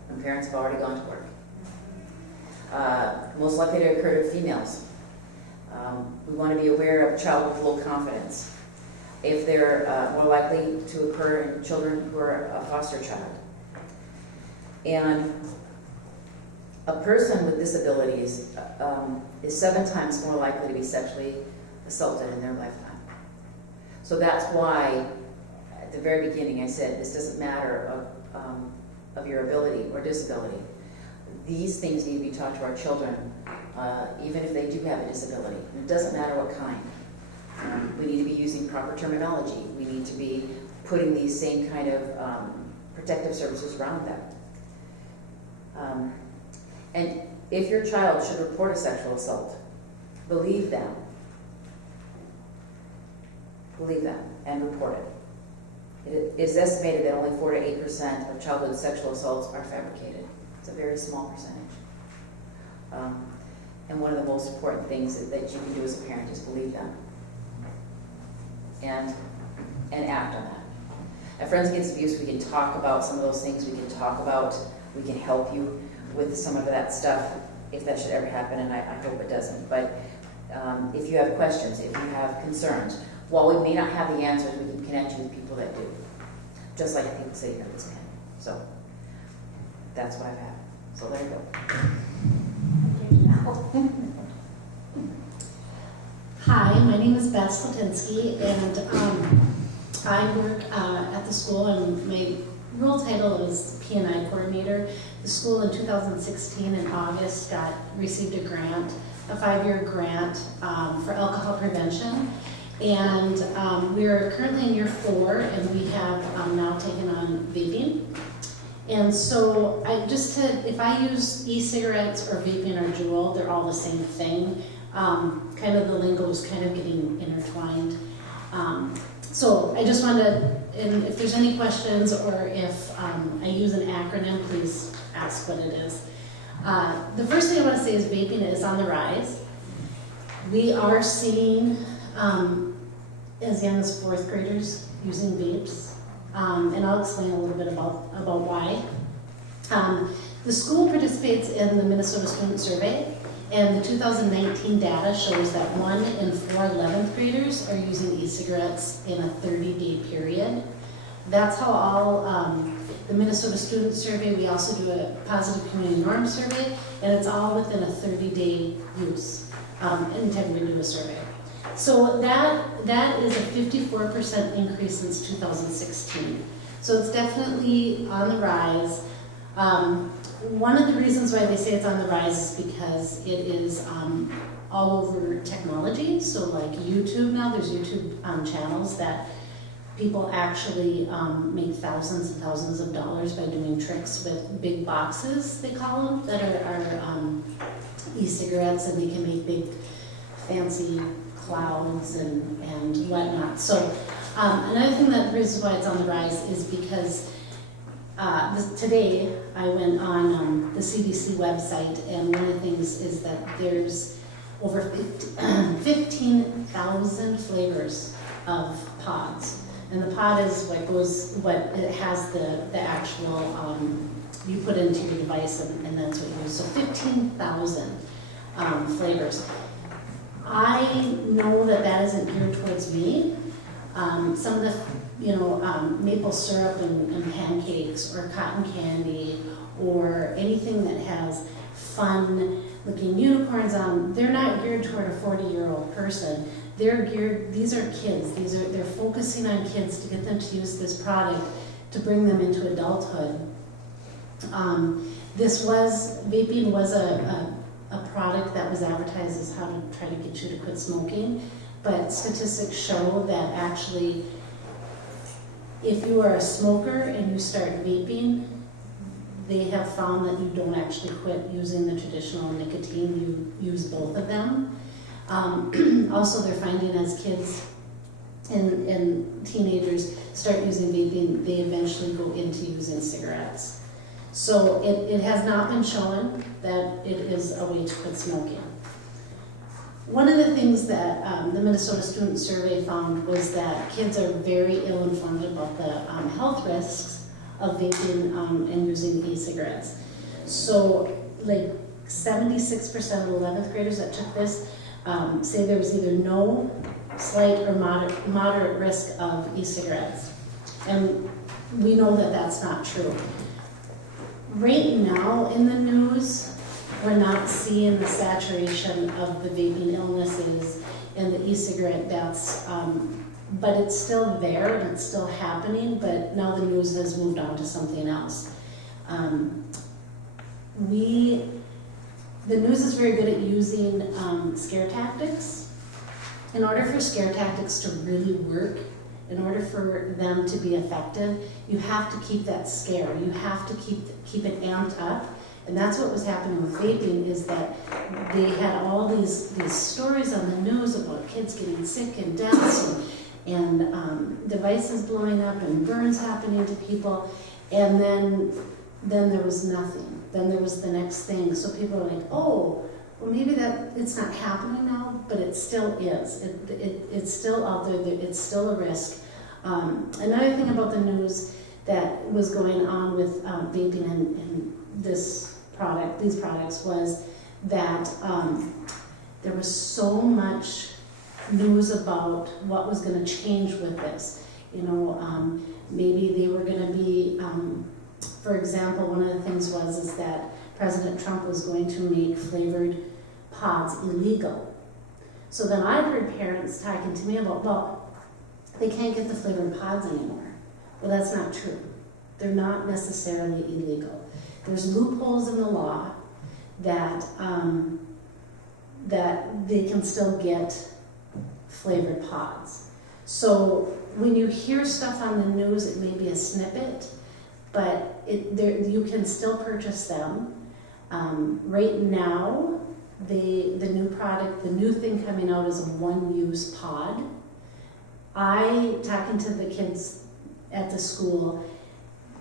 when parents have already gone to work. Most likely to occur to females. We want to be aware of child with low confidence. If they're more likely to occur in children who are a foster child. And a person with disabilities is 7 times more likely to be sexually assaulted in their lifetime. So that's why, at the very beginning, I said this doesn't matter of your ability or disability. These things need to be taught to our children, even if they do have a disability. It doesn't matter what kind. We need to be using proper terminology. We need to be putting these same kind of protective services around them. And if your child should report a sexual assault, believe them. Believe them and report it. It is estimated that only 4 to 8% of childhood sexual assaults are fabricated. It's a very small percentage. And one of the most important things that you can do as a parent is believe them. And act on that. At Friends Against Abuse, we can talk about some of those things. We can help you with some of that stuff if that should ever happen, and I hope it doesn't. But if you have questions, if you have concerns, while we may not have the answers, we can connect you with people that do. Just like people say here this man. So that's what I've had. So there you go. Hi, my name is Beth Slatinsky, and I work at the school, and my role title is P&I coordinator. The school in 2016 in August received a grant, a 5-year grant for alcohol prevention, and we are currently in year 4, and we have now taken on vaping. And so if I use e-cigarettes or vaping or Juul, they're all the same thing. Kind of the lingo is kind of getting intertwined. So I just wanted, and if there's any questions or if I use an acronym, please ask what it is. The first thing I want to say is vaping is on the rise. We are seeing as young as 4th graders using vapes, and I'll explain a little bit about why. The school participates in the Minnesota Student Survey, and the 2019 data shows that 1 in 4 11th graders are using e-cigarettes in a 30-day period. That's how all the Minnesota Student Survey, we also do a positive community norm survey, and it's all within a 30-day use, anytime we do a survey. So that is a 54% increase since 2016. So it's definitely on the rise. One of the reasons why they say it's on the rise is because it is all over technology. So like YouTube now, there's YouTube channels that people actually make thousands and thousands of dollars by doing tricks with big boxes, they call them, that are e-cigarettes, and they can make big fancy clouds and whatnot. So another thing that the reason why it's on the rise is because today I went on the CDC website, and one of the things is that there's over 15,000 flavors of pods. And the pod is it has the actual, you put into your device and that's what you use. So 15,000 flavors. I know that isn't geared towards me. Some of the maple syrup and pancakes or cotton candy or anything that has fun looking unicorns on, they're not geared toward a 40-year-old person. These are kids. They're focusing on kids to get them to use this product to bring them into adulthood. Vaping was a product that was advertised as how to try to get you to quit smoking, but statistics show that actually if you are a smoker and you start vaping, they have found that you don't actually quit using the traditional nicotine, you use both of them. Also, they're finding as kids and teenagers start using vaping, they eventually go into using cigarettes. So it has not been shown that it is a way to quit smoking. One of the things that the Minnesota Student Survey found was that kids are very ill-informed about the health risks of vaping and using e-cigarettes. So like 76% of 11th graders that took this say there was either no, slight, or moderate risk of e-cigarettes. And we know that that's not true. Right now in the news, we're not seeing the saturation of the vaping illnesses and the e-cigarette deaths, but it's still there and it's still happening, but now the news has moved on to something else. The news is very good at using scare tactics. In order for scare tactics to really work, in order for them to be effective, you have to keep that scare. You have to keep it amped up. And that's what was happening with vaping, is that they had all these stories on the news about kids getting sick and deaths and devices blowing up and burns happening to people. And then there was nothing. Then there was the next thing. So people are like, oh, well maybe that it's not happening now, but it still is. It's still out there. It's still a risk. Another thing about the news that was going on with vaping and these products was that there was so much news about what was going to change with this. Maybe they were going to be, for example, one of the things is that President Trump was going to make flavored pods illegal. So then I heard parents talking to me about, well, they can't get the flavored pods anymore. Well, that's not true. They're not necessarily illegal. There's loopholes in the law that they can still get flavored pods. So when you hear stuff on the news, it may be a snippet, but you can still purchase them. Right now, the new product, the new thing coming out is a one-use pod. Talking to the kids at the school,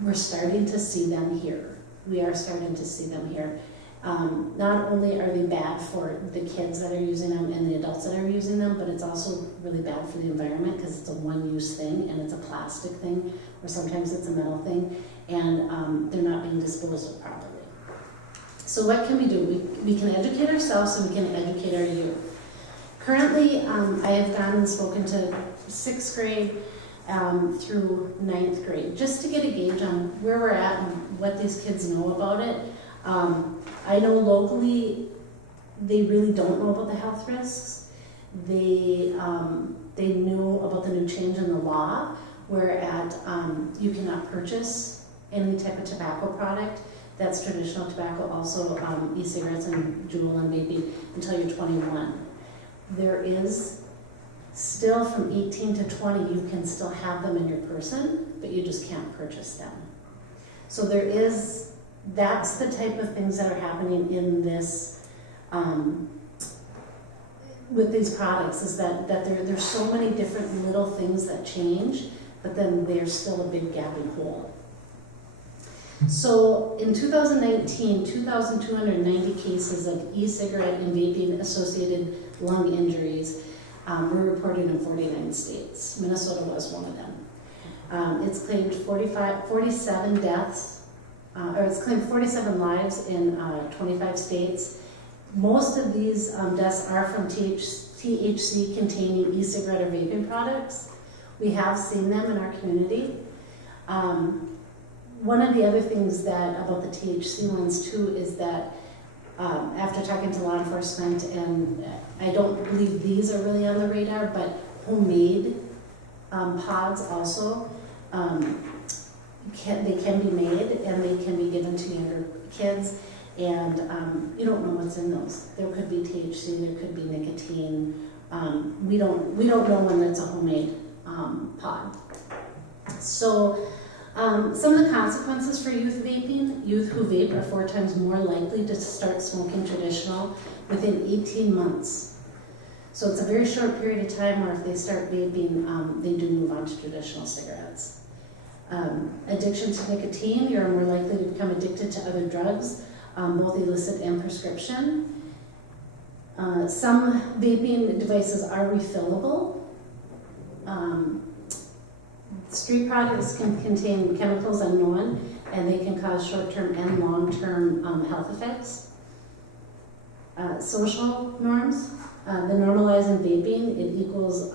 we're starting to see them here. We are starting to see them here. Not only are they bad for the kids that are using them and the adults that are using them, but it's also really bad for the environment because it's a one-use thing and it's a plastic thing, or sometimes it's a metal thing, and they're not being disposed of properly. So what can we do? We can educate ourselves and we can educate our youth. Currently, I have gone and spoken to 6th grade through 9th grade, just to get a gauge on where we're at and what these kids know about it. I know locally they really don't know about the health risks. They knew about the new change in the law, where you cannot purchase any type of tobacco product that's traditional tobacco, also e-cigarettes and Juul and vaping, until you're 21. There is still from 18 to 20, you can still have them in your person, but you just can't purchase them. So that's the type of things that are happening in this, with these products, is that there's so many different little things that change, but then there's still a big gaping hole. So in 2019, 2,290 cases of e-cigarette and vaping associated lung injuries were reported in 49 states. Minnesota was one of them. It's claimed 47 deaths, or it's claimed 47 lives in 25 states. Most of these deaths are from THC containing e-cigarette or vaping products. We have seen them in our community. One of the other things about the THC ones too is that after talking to law enforcement, and I don't believe these are really on the radar, but homemade pods also, they can be made and they can be given to younger kids, and you don't know what's in those. There could be THC, there could be nicotine. We don't know when it's a homemade pod. So some of the consequences for youth vaping: youth who vape are 4 times more likely to start smoking traditional within 18 months. So it's a very short period of time where if they start vaping, they do move on to traditional cigarettes. Addiction to nicotine: you're more likely to become addicted to other drugs, both illicit and prescription. Some vaping devices are refillable. Street products can contain chemicals unknown, and they can cause short-term and long-term health effects. Social norms: the normalizing vaping, it equals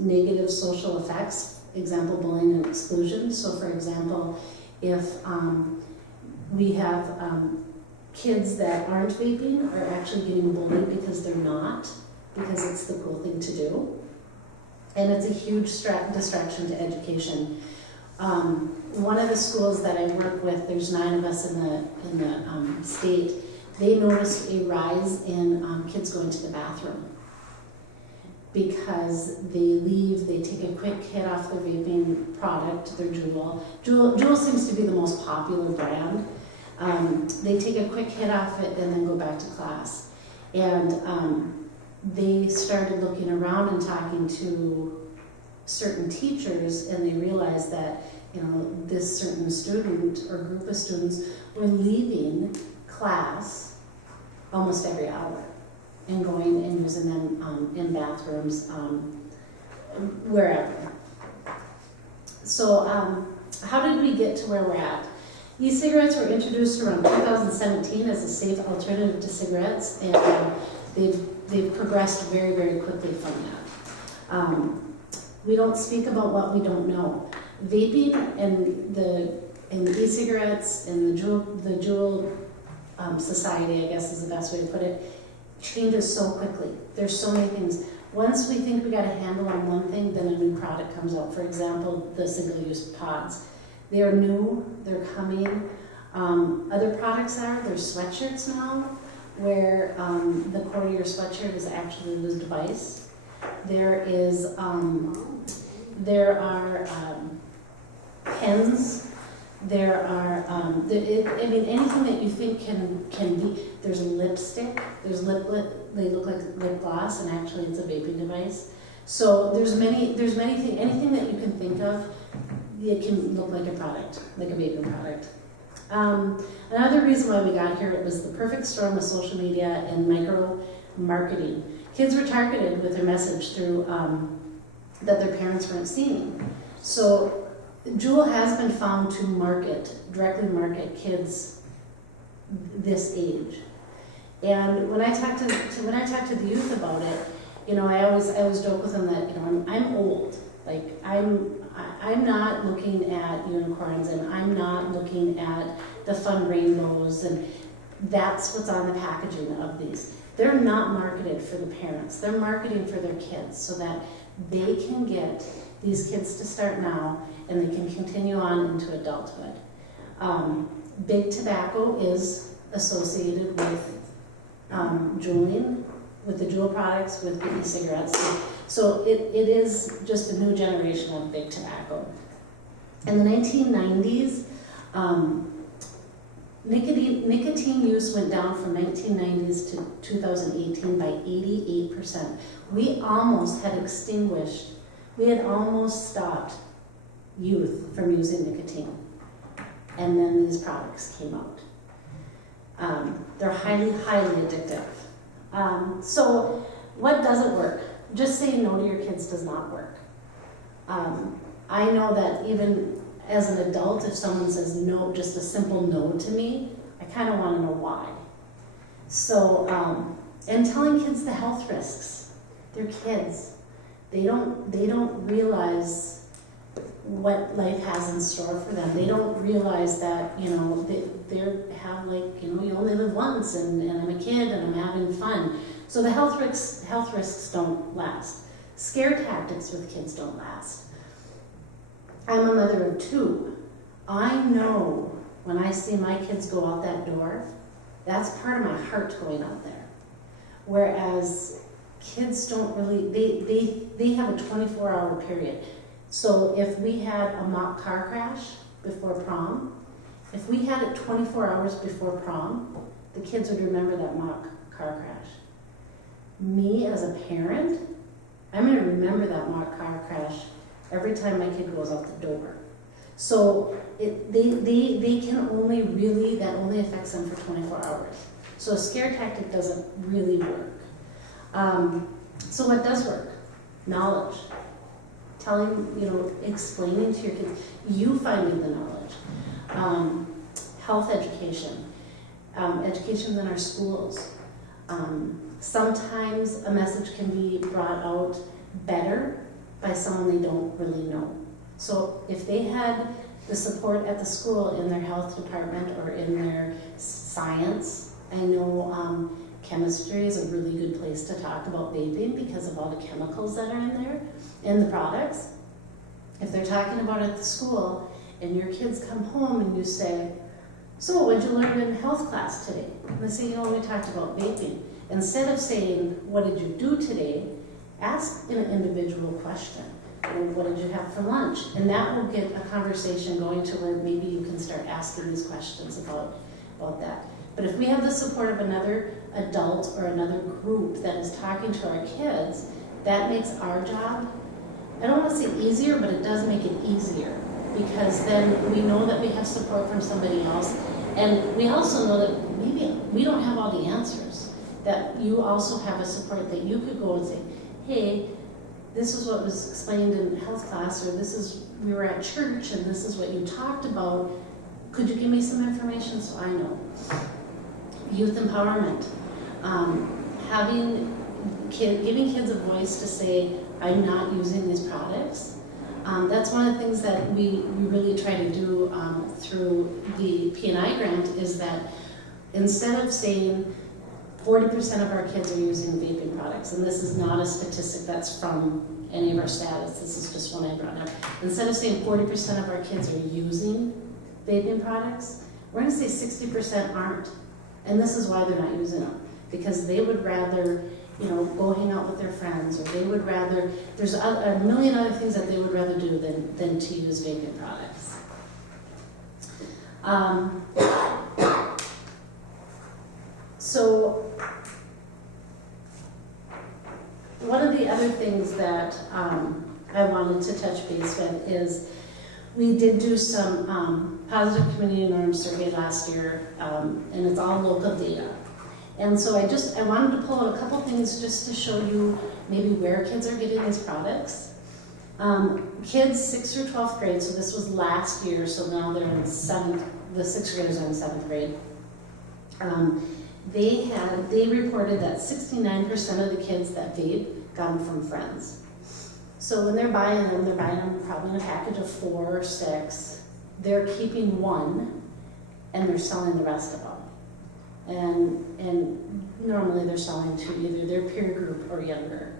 negative social effects. Example, bullying and exclusion. So for example, if we have kids that aren't vaping are actually getting bullied because they're not, because it's the cool thing to do. And it's a huge distraction to education. One of the schools that I work with, there's 9 of us in the state, they noticed a rise in kids going to the bathroom because they take a quick hit off their vaping product, their Juul. Juul seems to be the most popular brand. They take a quick hit off it and then go back to class. And they started looking around and talking to certain teachers, and they realized that this certain student or group of students were leaving class almost every hour and going and using them in bathrooms, wherever. So how did we get to where we're at? E-cigarettes were introduced around 2017 as a safe alternative to cigarettes, and they've progressed very, very quickly from that. We don't speak about what we don't know. Vaping and the e-cigarettes and the Juul society, I guess is the best way to put it, changes so quickly. There's so many things. Once we think we got a handle on one thing, then a new product comes out. For example, the single-use pods. They are new, they're coming. Other products there's sweatshirts now, where the core of your sweatshirt is actually this device. There are pens. There are anything that you think can be. There's lipstick. There's they look like lip gloss, and actually it's a vaping device. So there's many things. Anything that you can think of, it can look like a product, like a vaping product. Another reason why we got here, it was the perfect storm of social media and micro marketing. Kids were targeted with their message through that their parents weren't seeing. So Jewel has been found to directly market kids this age. And when I talk to the youth about it, you know, I always joke with them that, you know, I'm old. Like I'm not looking at unicorns, and I'm not looking at the fun rainbows, and that's what's on the packaging of these. They're not marketed for the parents. They're marketing for their kids so that they can get these kids to start now and they can continue on into adulthood. Big tobacco is associated with juuling, with the Juul products, with the e-cigarettes. So it is just a new generation of big tobacco. In the 1990s, nicotine use went down from 1990s to 2018 by 88%. We had almost stopped youth from using nicotine. And then these products came out. They're highly, highly addictive. So what doesn't work? Just saying no to your kids does not work. I know that even as an adult, if someone says no, just a simple no to me, I kind of want to know why. So, and telling kids the health risks. They're kids. They don't realize what life has in store for them. They don't realize that, you know, they have, like, you know, you only live once, and I'm a kid and I'm having fun. So the health risks don't last. Scare tactics with kids don't last. I'm a mother of 2. I know when I see my kids go out that door, that's part of my heart going out there. Whereas kids don't really, they have a 24-hour period. So if we had a mock car crash before prom, if we had it 24 hours before prom, the kids would remember that mock car crash. Me as a parent, I'm going to remember that mock car crash every time my kid goes out the door. So they can only really, that only affects them for 24 hours. So a scare tactic doesn't really work. So what does work? Knowledge. Telling, you know, explaining to your kids, you finding the knowledge. Health education. Education in our schools. Sometimes a message can be brought out better by someone they don't really know. So if they had the support at the school in their health department or in their science, I know chemistry is a really good place to talk about vaping because of all the chemicals that are in there, in the products. If they're talking about it at the school and your kids come home and you say, so what did you learn in health class today? And they say, you know, we talked about vaping. Instead of saying, what did you do today? Ask an individual question. What did you have for lunch? And that will get a conversation going to where maybe you can start asking these questions about that. But if we have the support of another adult or another group that is talking to our kids, that makes our job, I don't want to say easier, but it does make it easier, because then we know that we have support from somebody else, and we also know that maybe we don't have all the answers, that you also have a support that you could go and say, hey, this is what was explained in health class, or we were at church and this is what you talked about. Could you give me some information so I know? Youth empowerment. Giving kids a voice to say, I'm not using these products. That's one of the things that we really try to do through the P&I grant, is that instead of saying 40% of our kids are using vaping products, and this is not a statistic that's from any of our stats, this is just one I brought up. Instead of saying 40% of our kids are using vaping products, we're going to say 60% aren't. And this is why they're not using them, because they would rather, you know, go hang out with their friends, or they would rather, there's a million other things that they would rather do than to use vaping products. So one of the other things that I wanted to touch base with is We did do some positive community norms survey last year, and it's all local data. And so I wanted to pull out a couple things just to show you maybe where kids are getting these products. Kids 6th through 12th grade, so this was last year, so now they're in 7th, the 6th graders are in 7th grade. They reported that 69% of the kids that vape got them from friends. So when they're buying them probably in a package of 4 or 6. They're keeping one, and they're selling the rest of them. And normally they're selling to either their peer group or younger.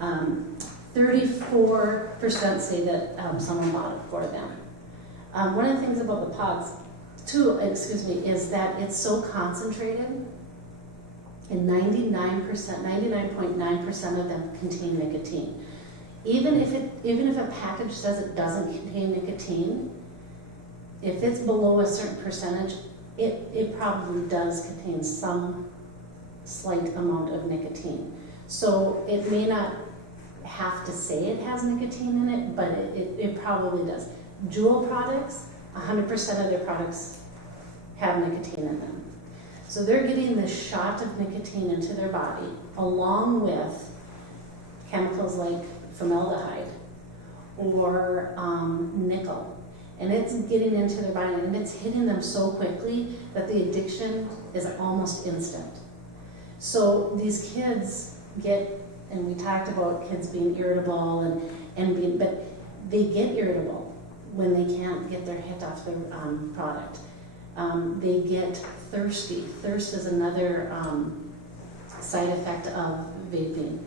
34% say that someone bought it for them. One of the things about the pods, is that it's so concentrated, and 99.9% of them contain nicotine. Even if a package says it doesn't contain nicotine, if it's below a certain percentage, it probably does contain some slight amount of nicotine. So it may not have to say it has nicotine in it, but it probably does. Juul products, 100% of their products have nicotine in them. So they're getting this shot of nicotine into their body, along with chemicals like formaldehyde or nickel. And it's getting into their body, and it's hitting them so quickly that the addiction is almost instant. So these kids get, and we talked about kids being irritable but they get irritable when they can't get their hit off their product. They get thirsty. Thirst is another side effect of vaping.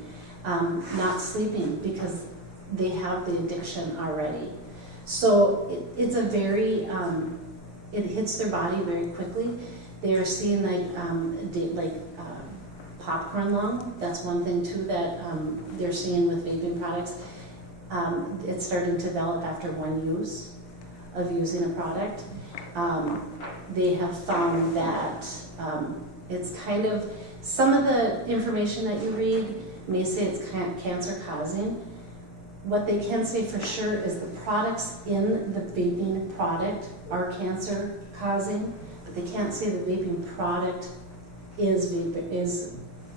Not sleeping because they have the addiction already. So it's a very, it hits their body very quickly. They are seeing popcorn lung. That's one thing too that they're seeing with vaping products. It's starting to develop after one use of using a product. They have found that it's kind of, some of the information that you read may say it's cancer causing. What they can say for sure is the products in the vaping product are cancer causing, but they can't say the vaping product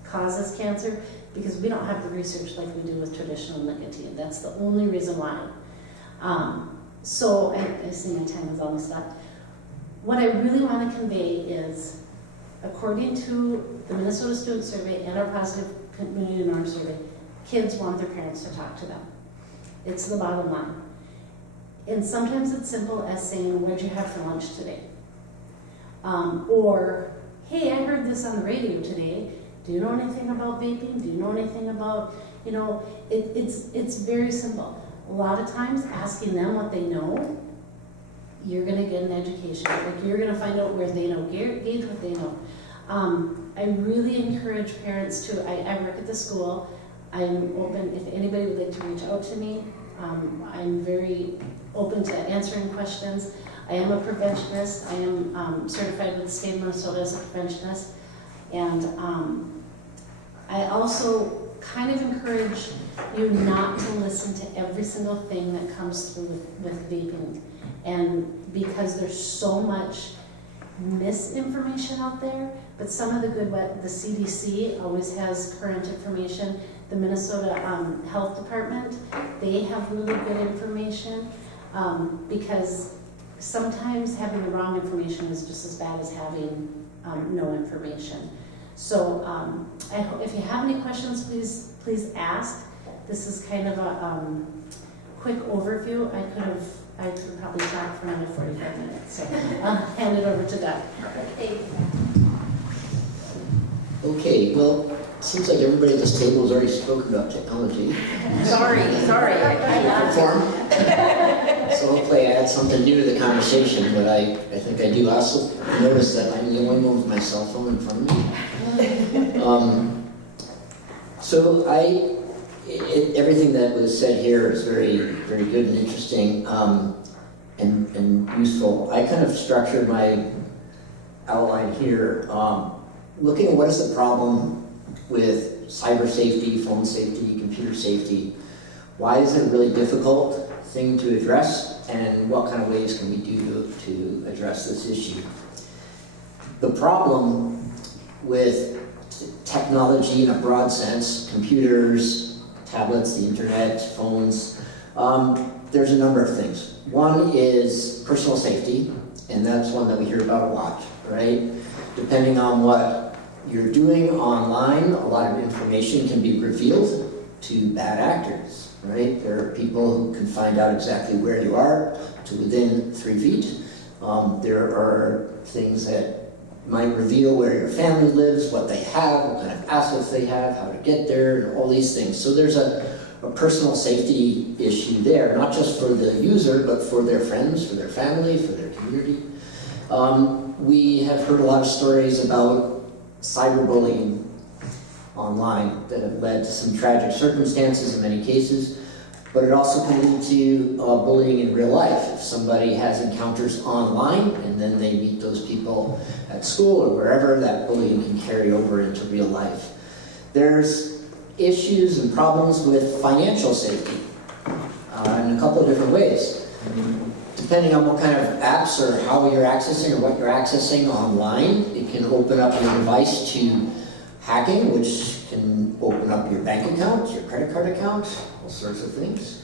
causes cancer, because we don't have the research like we do with traditional nicotine. That's the only reason why. So I see my time is almost up. What I really want to convey is, according to the Minnesota Student Survey and our Positive Community Norm Survey, kids want their parents to talk to them. It's the bottom line. And sometimes it's simple as saying, what'd you have for lunch today? Or, hey, I heard this on the radio today. Do you know anything about vaping? Do you know anything about, it's very simple. A lot of times asking them what they know, you're gonna get an education. Like, you're gonna find out where they know, gauge what they know. I really encourage parents to, I work at the school. I'm open, if anybody would like to reach out to me, I'm very open to answering questions. I am a preventionist. I am certified with the state of Minnesota as a preventionist. And I also kind of encourage you not to listen to every single thing that comes through with vaping. And because there's so much misinformation out there, but some of the good, the CDC always has current information. The Minnesota Health Department, they have really good information, because sometimes having the wrong information is just as bad as having no information. So if you have any questions, please ask. This is kind of a quick overview. I could probably talk for another 45 minutes, so I'll hand it over to Doug. Okay, well, seems like everybody at this table has already spoken about technology. Sorry. Form. So hopefully I add something new to the conversation, but I think I do also notice that I'm the only one with my cell phone in front of me. Everything that was said here is very, very good and interesting and useful. I kind of structured my outline here looking at what is the problem with cyber safety, phone safety, computer safety. Why is it really difficult thing to address, and what kind of ways can we do to address this issue. The problem with technology in a broad sense, computers, tablets, the internet, phones, there's a number of things. One is personal safety, and that's one that we hear about a lot, right? Depending on what you're doing online, a lot of information can be revealed to bad actors, right? There are people who can find out exactly where you are to within 3 feet. There are things that might reveal where your family lives, what they have, what kind of assets they have, how to get there, and all these things. So there's a personal safety issue there, not just for the user, but for their friends, for their family, for their community. We have heard a lot of stories about cyberbullying online that have led to some tragic circumstances in many cases, but it also can lead to bullying in real life. If somebody has encounters online and then they meet those people at school or wherever, that bullying can carry over into real life. There's issues and problems with financial safety in a couple of different ways. Depending on what kind of apps or how you're accessing or what you're accessing online, it can open up your device to hacking, which can open up your bank account, your credit card account, all sorts of things.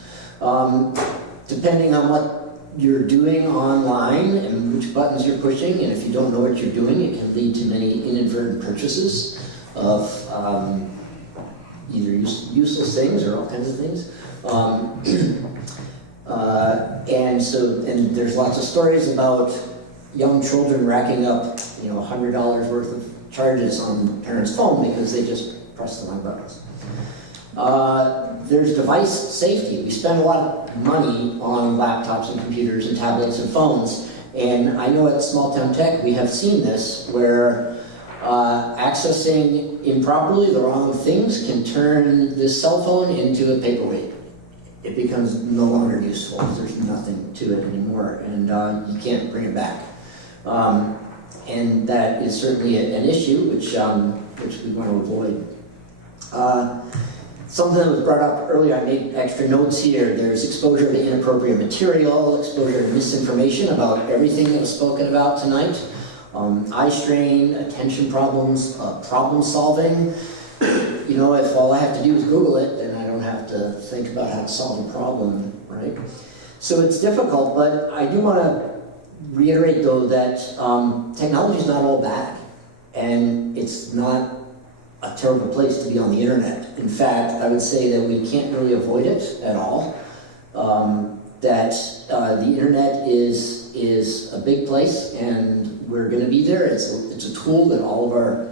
Depending on what you're doing online and which buttons you're pushing, and if you don't know what you're doing, it can lead to many inadvertent purchases of either useless things or all kinds of things. And there's lots of stories about young children racking up, $100 worth of charges on parents' phone because they just press the wrong buttons. There's device safety. We spend a lot of money on laptops and computers and tablets and phones, and I know at Small Town Tech we have seen this where accessing improperly the wrong things can turn this cell phone into a paperweight. It becomes no longer useful. There's nothing to it anymore, and you can't bring it back. And that is certainly an issue which we want to avoid. Something that was brought up earlier, I made extra notes here. There's exposure to inappropriate material, exposure to misinformation about everything that was spoken about tonight. Eye strain, attention problems, problem solving. If all I have to do is Google it, then I don't have to think about how to solve a problem, right? So it's difficult, but I do want to reiterate, though, that technology is not all bad, and it's not a terrible place to be on the internet. In fact, I would say that we can't really avoid it at all. That the internet is a big place, and we're going to be there. It's a tool that all of our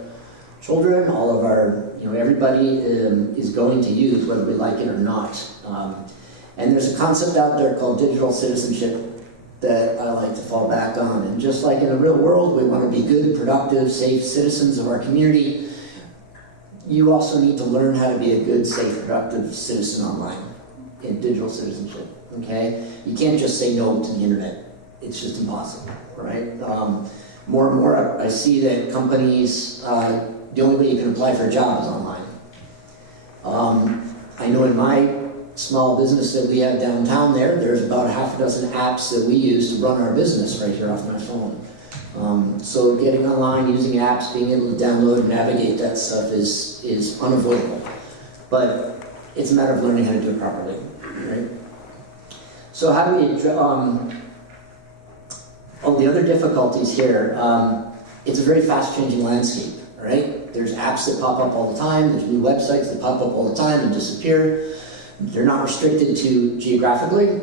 children, all of our everybody is going to use, whether we like it or not. And there's a concept out there called digital citizenship that I like to fall back on. And just like in the real world, we want to be good, productive, safe citizens of our community. You also need to learn how to be a good, safe, productive citizen online in digital citizenship, okay? You can't just say no to the internet. It's just impossible, right? More and more, I see that companies, the only way you can apply for a job is online. I know in my small business that we have downtown there's about a half a dozen apps that we use to run our business right here off my phone. So getting online, using apps, being able to download and navigate that stuff is unavoidable. But it's a matter of learning how to do it properly, right? So how do we, the other difficulties here, it's a very fast-changing landscape, right? There's apps that pop up all the time, there's new websites that pop up all the time and disappear. They're not restricted to geographically.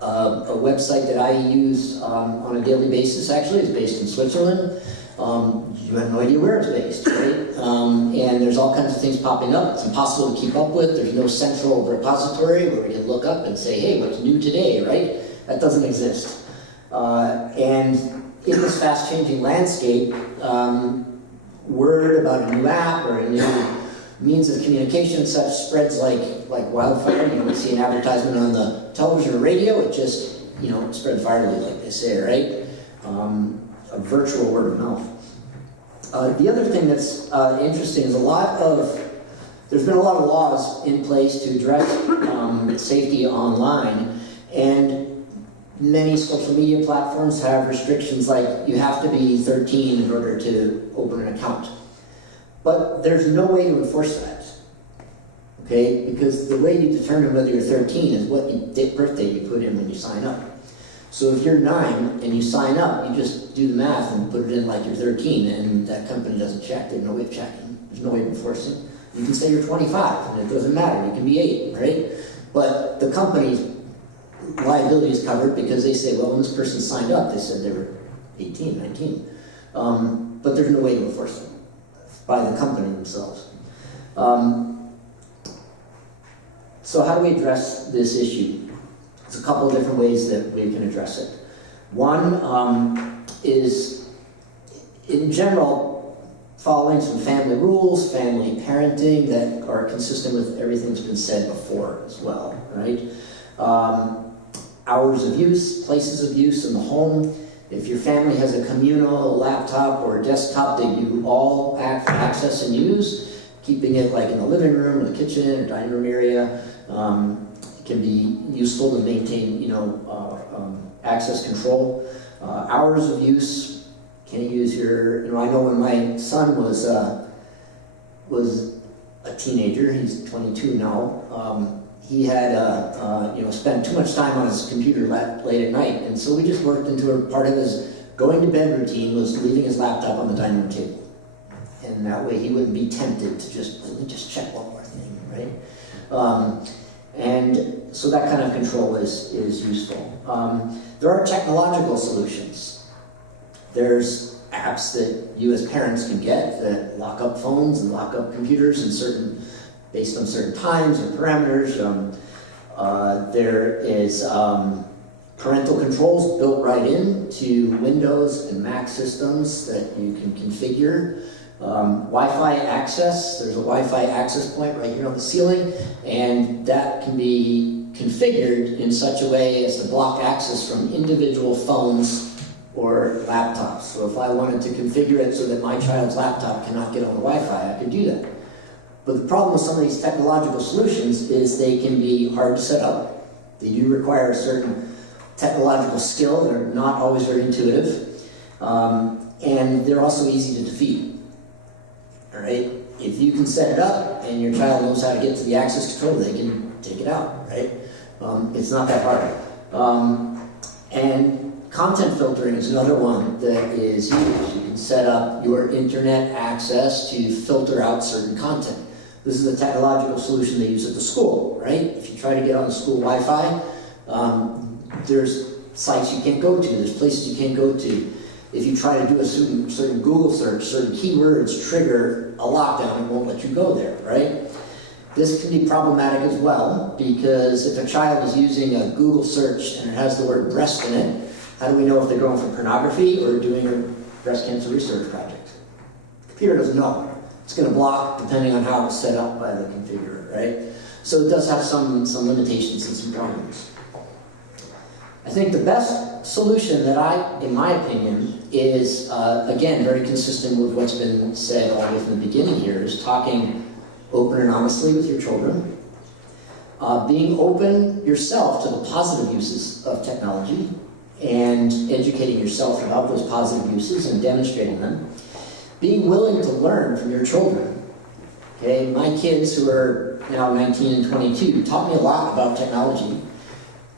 A website that I use on a daily basis actually is based in Switzerland. You have no idea where it's based, right? And there's all kinds of things popping up. It's impossible to keep up with. There's no central repository where we can look up and say, hey, what's new today, right? That doesn't exist. And in this fast-changing landscape, word about a new app or a new means of communication and such spreads like wildfire. You don't see an advertisement on the television or radio, it just, spreads virally, like they say, right? A virtual word of mouth. The other thing that's interesting is there's been a lot of laws in place to address safety online, And many social media platforms have restrictions like you have to be 13 in order to open an account. But there's no way to enforce that, okay? Because the way you determine whether you're 13 is what birthday you put in when you sign up. So if you're 9 and you sign up, you just do the math and put it in like you're 13, and that company doesn't check. They have no way of checking. There's no way of enforcing. You can say you're 25, and it doesn't matter. You can be 8, right? But the company's liability is covered because they say, well, when this person signed up, they said they were 18, 19. But there's no way to enforce them by the company themselves. So how do we address this issue? There's a couple of different ways that we can address it. One is, in general, following some family rules, family parenting that are consistent with everything that's been said before as well, right? Hours of use, places of use in the home. If your family has a communal laptop or a desktop that you all access and use, keeping it like in the living room or the kitchen or dining room area, can be useful to maintain, access control. Hours of use, can't use your, I know when my son was a teenager, he's 22 now, he had, spent too much time on his computer late at night, and so we just worked into a part of his going to bed routine was leaving his laptop on the dining room table. And that way he wouldn't be tempted to just check one more thing, right? And so that kind of control is useful. There are technological solutions. There's apps that you as parents can get that lock up phones and lock up computers based on certain times or parameters. There is parental controls built right into Windows and Mac systems that you can configure. Wi-Fi access, there's a Wi-Fi access point right here on the ceiling, and that can be configured in such a way as to block access from individual phones or laptops. So if I wanted to configure it so that my child's laptop cannot get on the Wi-Fi, I could do that. But the problem with some of these technological solutions is they can be hard to set up. They do require a certain technological skill. They're not always very intuitive. And they're also easy to defeat. All right? If you can set it up and your child knows how to get to the access control, they can take it out, right? It's not that hard. And content filtering is another one that is used. You can set up your internet access to filter out certain content. This is a technological solution they use at the school, right? If you try to get on the school Wi-Fi, there's sites you can't go to, there's places you can't go to. If you try to do a certain Google search, certain keywords trigger a lockdown and won't let you go there, right? This can be problematic as well, because if a child is using a Google search and it has the word breast in it, how do we know if they're going for pornography or doing a breast cancer research project? The computer doesn't know. It's going to block depending on how it's set up by the configurer, right? So it does have some limitations and some problems. I think the best solution in my opinion, is, again, very consistent with what's been said all the way from the beginning here, is talking open and honestly with your children, being open yourself to the positive uses of technology, and educating yourself about those positive uses and demonstrating them, being willing to learn from your children. Okay, my kids who are now 19 and 22 taught me a lot about technology.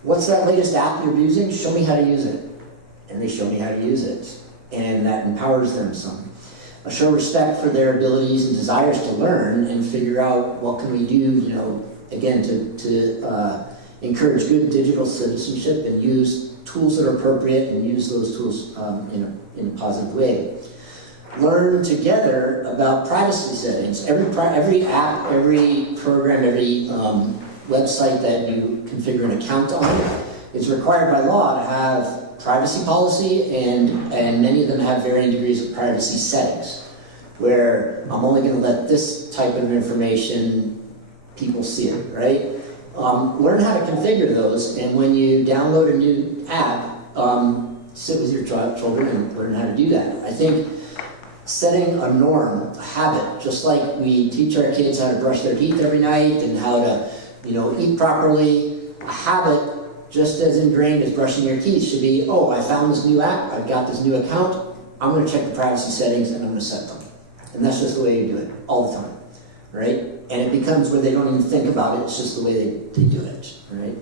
What's that latest app you're using? Show me how to use it. And they show me how to use it. And that empowers them some. I show respect for their abilities and desires to learn and figure out what can we do, again, to encourage good digital citizenship and use tools that are appropriate and use those tools in a positive way. Learn together about privacy settings. Every app, every program, every website that you configure an account on is required by law to have privacy policy, and many of them have varying degrees of privacy settings, where I'm only going to let this type of information people see it, right? Learn how to configure those, and when you download a new app, sit with your children and learn how to do that. I think setting a norm, a habit, just like we teach our kids how to brush their teeth every night and how to, eat properly, a habit just as ingrained as brushing your teeth should be, oh, I found this new app, I've got this new account, I'm going to check the privacy settings and I'm going to set them. And that's just the way you do it all the time, right? And it becomes where they don't even think about it, it's just the way they do it, right?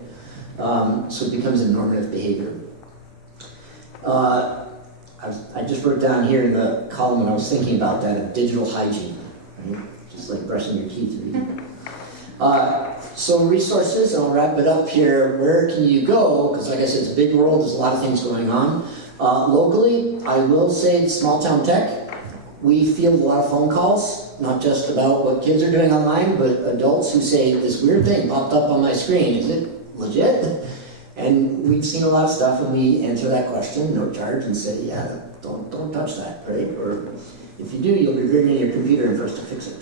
So it becomes a normative behavior. I just wrote down here in the column when I was thinking about that, of digital hygiene, right? Just like brushing your teeth. So resources, I'll wrap it up here. Where can you go? Because like I said, it's a big world, there's a lot of things going on. Locally, I will say small town tech, we field a lot of phone calls, not just about what kids are doing online, but adults who say, this weird thing popped up on my screen, is it legit? And we've seen a lot of stuff and we answer that question, no charge, and say, yeah, don't touch that, right? Or if you do, you'll be bringing your computer in first to fix it.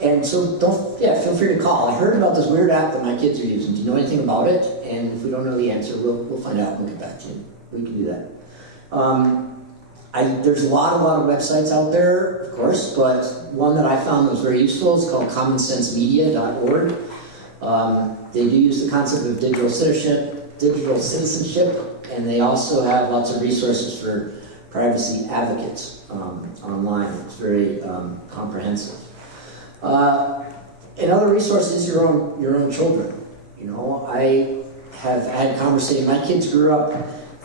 And so feel free to call. I heard about this weird app that my kids are using. Do you know anything about it? And if we don't know the answer, we'll find out and we'll get back to you. We can do that. There's a lot of websites out there, of course, but one that I found that was very useful is called commonsensemedia.org. They do use the concept of digital citizenship, and they also have lots of resources for privacy advocates online. It's very comprehensive. Another resource is your own children. You know, I have had conversations. My kids grew up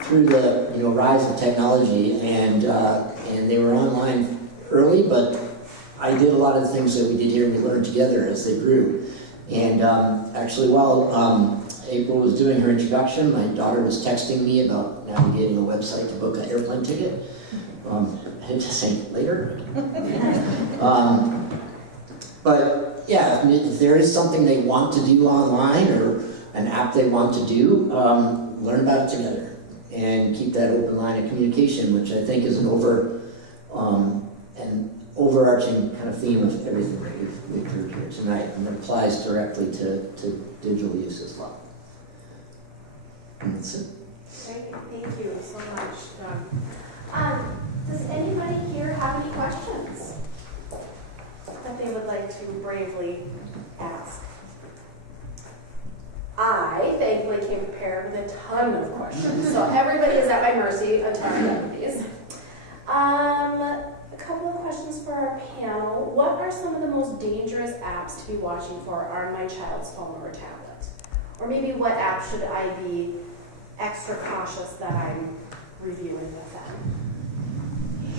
through the rise of technology, and they were online early, but I did a lot of the things that we did here, and we learned together as they grew. And actually, while April was doing her introduction, my daughter was texting me about navigating a website to book an airplane ticket. I had to say later. But yeah, if there is something they want to do online or an app they want to do, learn about it together and keep that open line of communication, which I think is an overarching kind of theme of everything that we've heard here tonight, and that applies directly to digital use as well. And that's it. Great, thank you so much. Does anybody here have any questions that they would like to bravely ask? I thankfully came prepared with a ton of questions, so everybody is at my mercy, a ton of these. A couple of questions for our panel. What are some of the most dangerous apps to be watching for on my child's phone or tablet? Or maybe what app should I be extra cautious that I'm reviewing with them?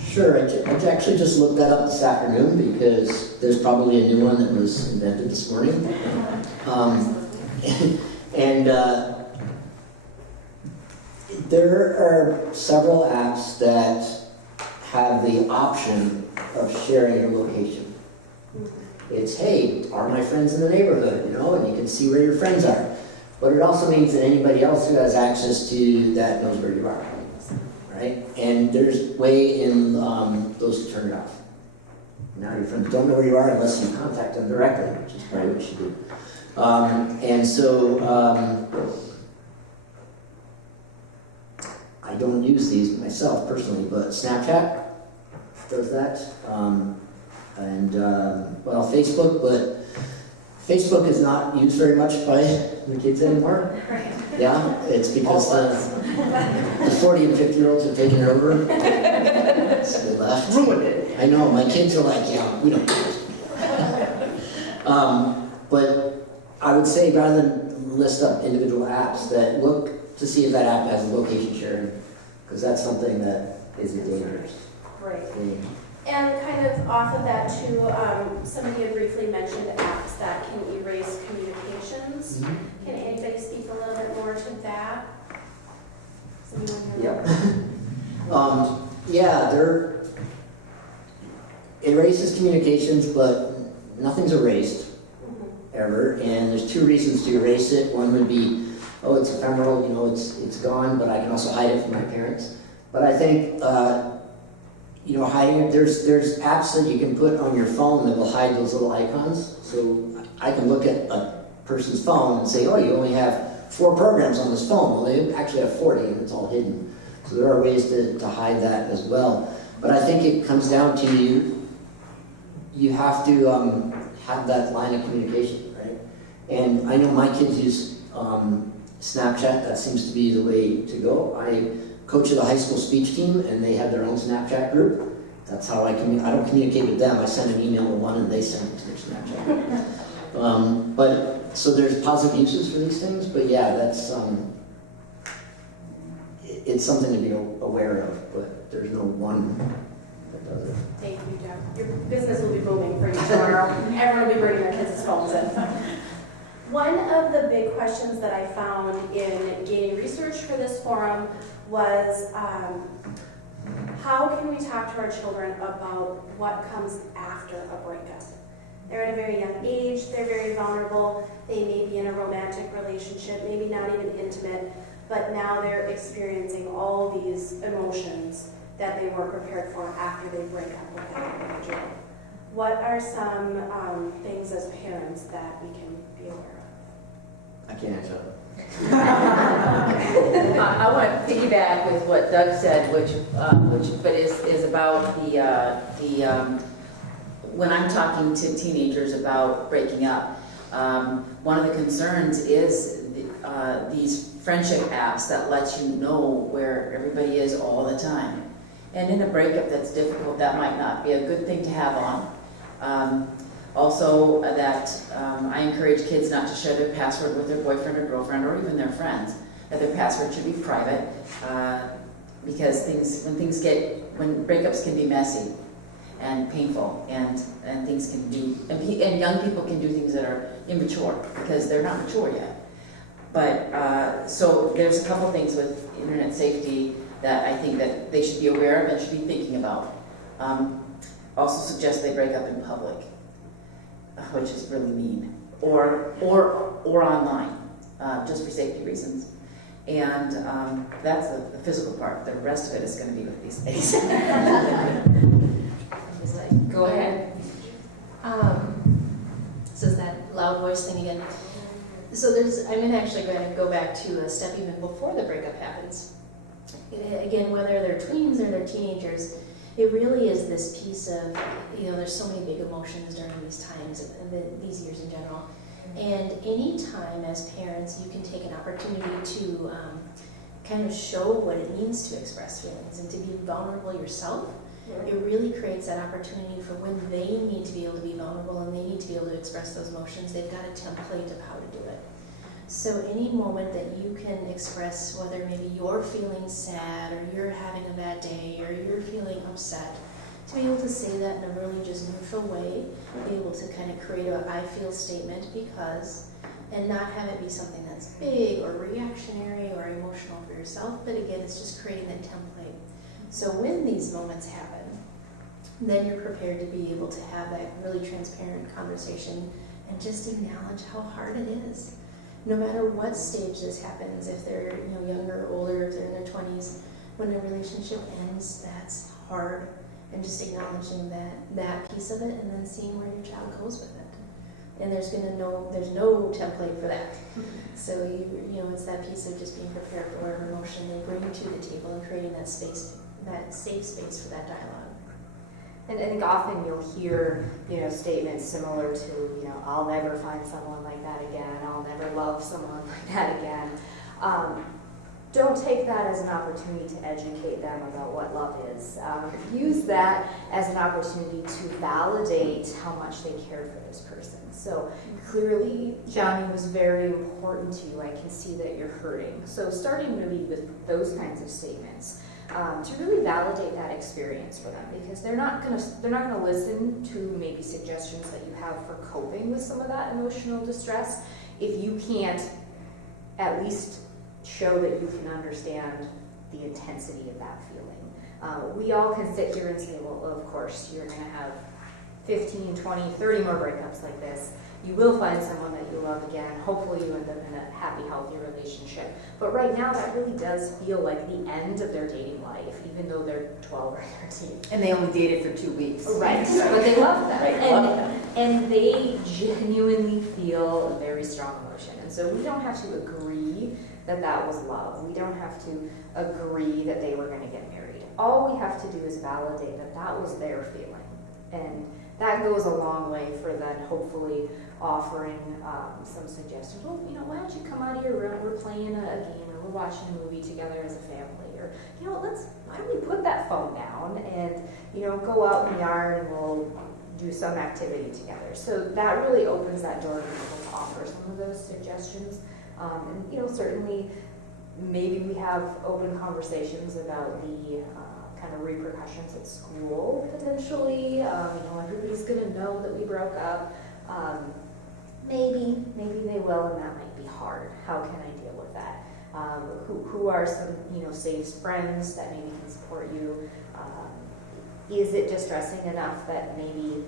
Sure, I actually just looked that up this afternoon because there's probably a new one that was invented this morning. There are several apps that have the option of sharing your location. It's, hey, are my friends in the neighborhood, and you can see where your friends are. But it also means that anybody else who has access to that knows where you are, right? And there's way in those to turn it off. Now your friends don't know where you are unless you contact them directly, which is probably what you should do. I don't use these myself personally, but Snapchat does that. Facebook, but Facebook is not used very much by the kids anymore. Right. Yeah, it's because the 40 and 50-year-olds have taken it over. So they left. Ruined it. I know, my kids are like, yeah, we don't do this. But I would say rather than list up individual apps, that look to see if that app has location sharing, because that's something that is a dangerous Right. thing. And kind of off of that too, somebody had briefly mentioned apps that can erase communications. Mhm. Can anybody speak a little bit more to that? Does anyone Yeah. know? They're erases communications, but nothing's erased ever. And there's two reasons to erase it. One would be, oh, it's ephemeral, it's gone, but I can also hide it from my parents. But I think, hiding it, there's apps that you can put on your phone that will hide those little icons. So I can look at a person's phone and say, oh, you only have 4 programs on this phone. Well, they actually have 40 and it's all hidden. So there are ways to hide that as well. But I think it comes down to you have to have that line of communication, right? And I know my kids use Snapchat, that seems to be the way to go. I coach at a high school speech team, and they have their own Snapchat group. That's how I don't communicate with them. I send an email to one, and they send it to their Snapchat. But so there's positive uses for these things, but yeah, that's it's something to be aware of. But there's no one that does it. Thank you, Jeff. Your business will be booming for you tomorrow. Everyone will be bringing their kids' phones in. One of the big questions that I found in gaining research for this forum was how can we talk to our children about what comes after a breakup? They're at a very young age, they're very vulnerable, they may be in a romantic relationship, maybe not even intimate, but now they're experiencing all these emotions that they weren't prepared for after they break up with that individual. What are some things as parents that we can be aware of? I can't answer that. I want to piggyback with what Doug said, which is about when I'm talking to teenagers about breaking up. One of the concerns is these friendship apps that let you know where everybody is all the time. And in a breakup that's difficult, that might not be a good thing to have on. Also, that I encourage kids not to share their password with their boyfriend or girlfriend or even their friends. That their password should be private, because when breakups can be messy and painful, and things can do, and young people can do things that are immature because they're not mature yet. But so there's a couple things with internet safety that I think that they should be aware of and should be thinking about. Also suggest they break up in public, which is really mean, or online, just for safety reasons. And that's the physical part. The rest of it is going to be with these things. Go ahead. So is that loud voice thing again? So I'm actually going to go back to a step even before the breakup happens. Again, whether they're tweens or they're teenagers, it really is this piece of, there's so many big emotions during these times, these years in general. And any time as parents, you can take an opportunity to kind of show what it means to express feelings and to be vulnerable yourself. It really creates that opportunity for when they need to be able to be vulnerable and they need to be able to express those emotions, they've got a template of how to do it. So any moment that you can express whether maybe you're feeling sad or you're having a bad day or you're feeling upset, to be able to say that in a really just neutral way, be able to kind of create a I feel statement because, and not have it be something that's big or reactionary or emotional for yourself, but again, it's just creating that template. So when these moments happen, then you're prepared to be able to have that really transparent conversation and just acknowledge how hard it is. No matter what stage this happens, if they're younger or older, if they're in their 20s, when a relationship ends, that's hard. And just acknowledging that piece of it and then seeing where your child goes with it. And there's no template for that. So it's that piece of just being prepared for whatever emotion they bring to the table and creating that space, that safe space for that dialogue. And I think often you'll hear, statements similar to, I'll never find someone like that again. I'll never love someone like that again. Don't take that as an opportunity to educate them about what love is. Use that as an opportunity to validate how much they cared for this person. So clearly, Johnny was very important to you. I can see that you're hurting. So starting really with those kinds of statements. To really validate that experience for them, because they're not gonna listen to maybe suggestions that you have for coping with some of that emotional distress if you can't at least show that you can understand the intensity of that feeling. We all can sit here and say, well, of course, you're gonna have 15, 20, 30 more breakups like this. You will find someone that you love again. Hopefully you end up in a happy, healthy relationship. But right now, that really does feel like the end of their dating life, even though they're 12 or 13. And they only dated for 2 weeks. Right, but they love that. Right, love that. And they genuinely feel a very strong emotion. And so we don't have to agree that that was love. We don't have to agree that they were going to get married. All we have to do is validate that that was their feeling. And that goes a long way for then hopefully offering some suggestions. Well, you know, why don't you come out of your room? We're playing a game, or we're watching a movie together as a family, or you know, why don't we put that phone down and you know go out in the yard and we'll do some activity together. So that really opens that door to be able to offer some of those suggestions. And you know, certainly maybe we have open conversations about the kind of repercussions at school potentially. You know, everybody's going to know that we broke up. Maybe they will, and that might be hard. How can I deal with that? Who are some, you know, safe friends that maybe can support you? Is it distressing enough that maybe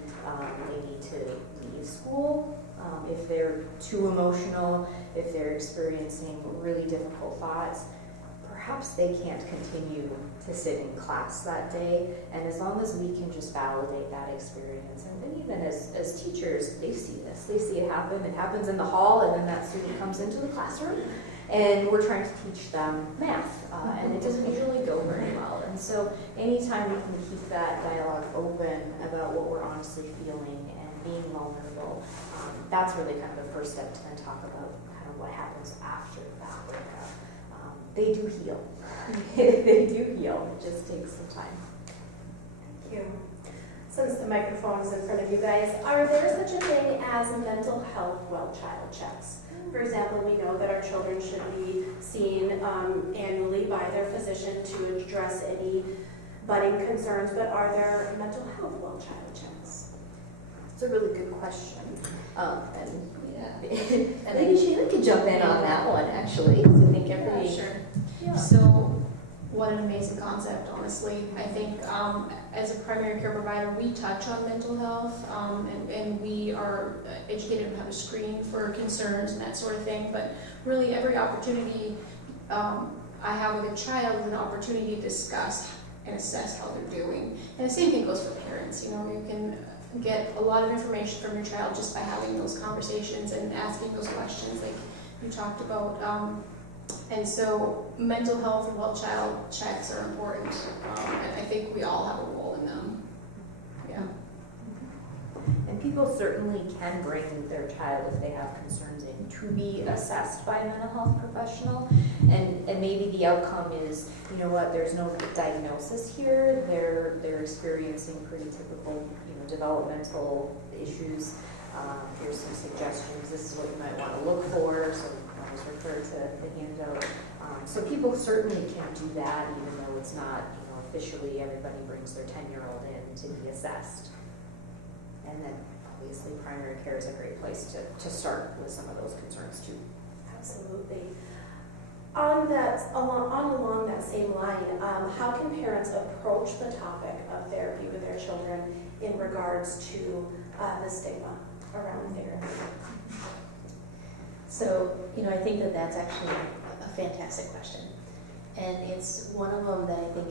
they need to leave school? If they're too emotional, if they're experiencing really difficult thoughts, perhaps they can't continue to sit in class that day. And as long as we can just validate that experience, and even as teachers, they see this, they see it happen. It happens in the hall, and then that student comes into the classroom, and we're trying to teach them math, and it doesn't usually go very well. And so anytime we can keep that dialogue open about what we're honestly feeling and being vulnerable, that's really kind of the first step to then talk about kind of what happens after that breakup. They do heal. They do heal. It just takes some time. Thank you. Since the microphone is in front of you guys, are there such a thing as mental health well-child checks? For example, we know that our children should be seen annually by their physician to address any budding concerns, but are there mental health well-child checks? It's a really good question. And Yeah. maybe Sheila could jump in on that one, actually. I think everybody... Sure. Yeah. So, what an amazing concept, honestly. I think as a primary care provider, we touch on mental health, and we are educated on how to screen for concerns and that sort of thing. But really, every opportunity I have with a child is an opportunity to discuss and assess how they're doing. And the same thing goes for parents. You know, you can get a lot of information from your child just by having those conversations and asking those questions like you talked about. And so mental health and well-child checks are important, and I think we all have a role in them. Yeah. And people certainly can bring their child if they have concerns in to be assessed by a mental health professional. And maybe the outcome is, you know what, there's no diagnosis here. They're experiencing pretty typical, you know, developmental issues. Here's some suggestions. This is what you might want to look for. So I was referred to the handout. So people certainly can do that, even though it's not, you know, officially everybody brings their 10-year-old in to be assessed. And then obviously primary care is a great place to start with some of those concerns too. Absolutely. Along that same line, how can parents approach the topic of therapy with their children in regards to the stigma around therapy? So, you know, I think that that's actually a fantastic question. And it's one of them that I think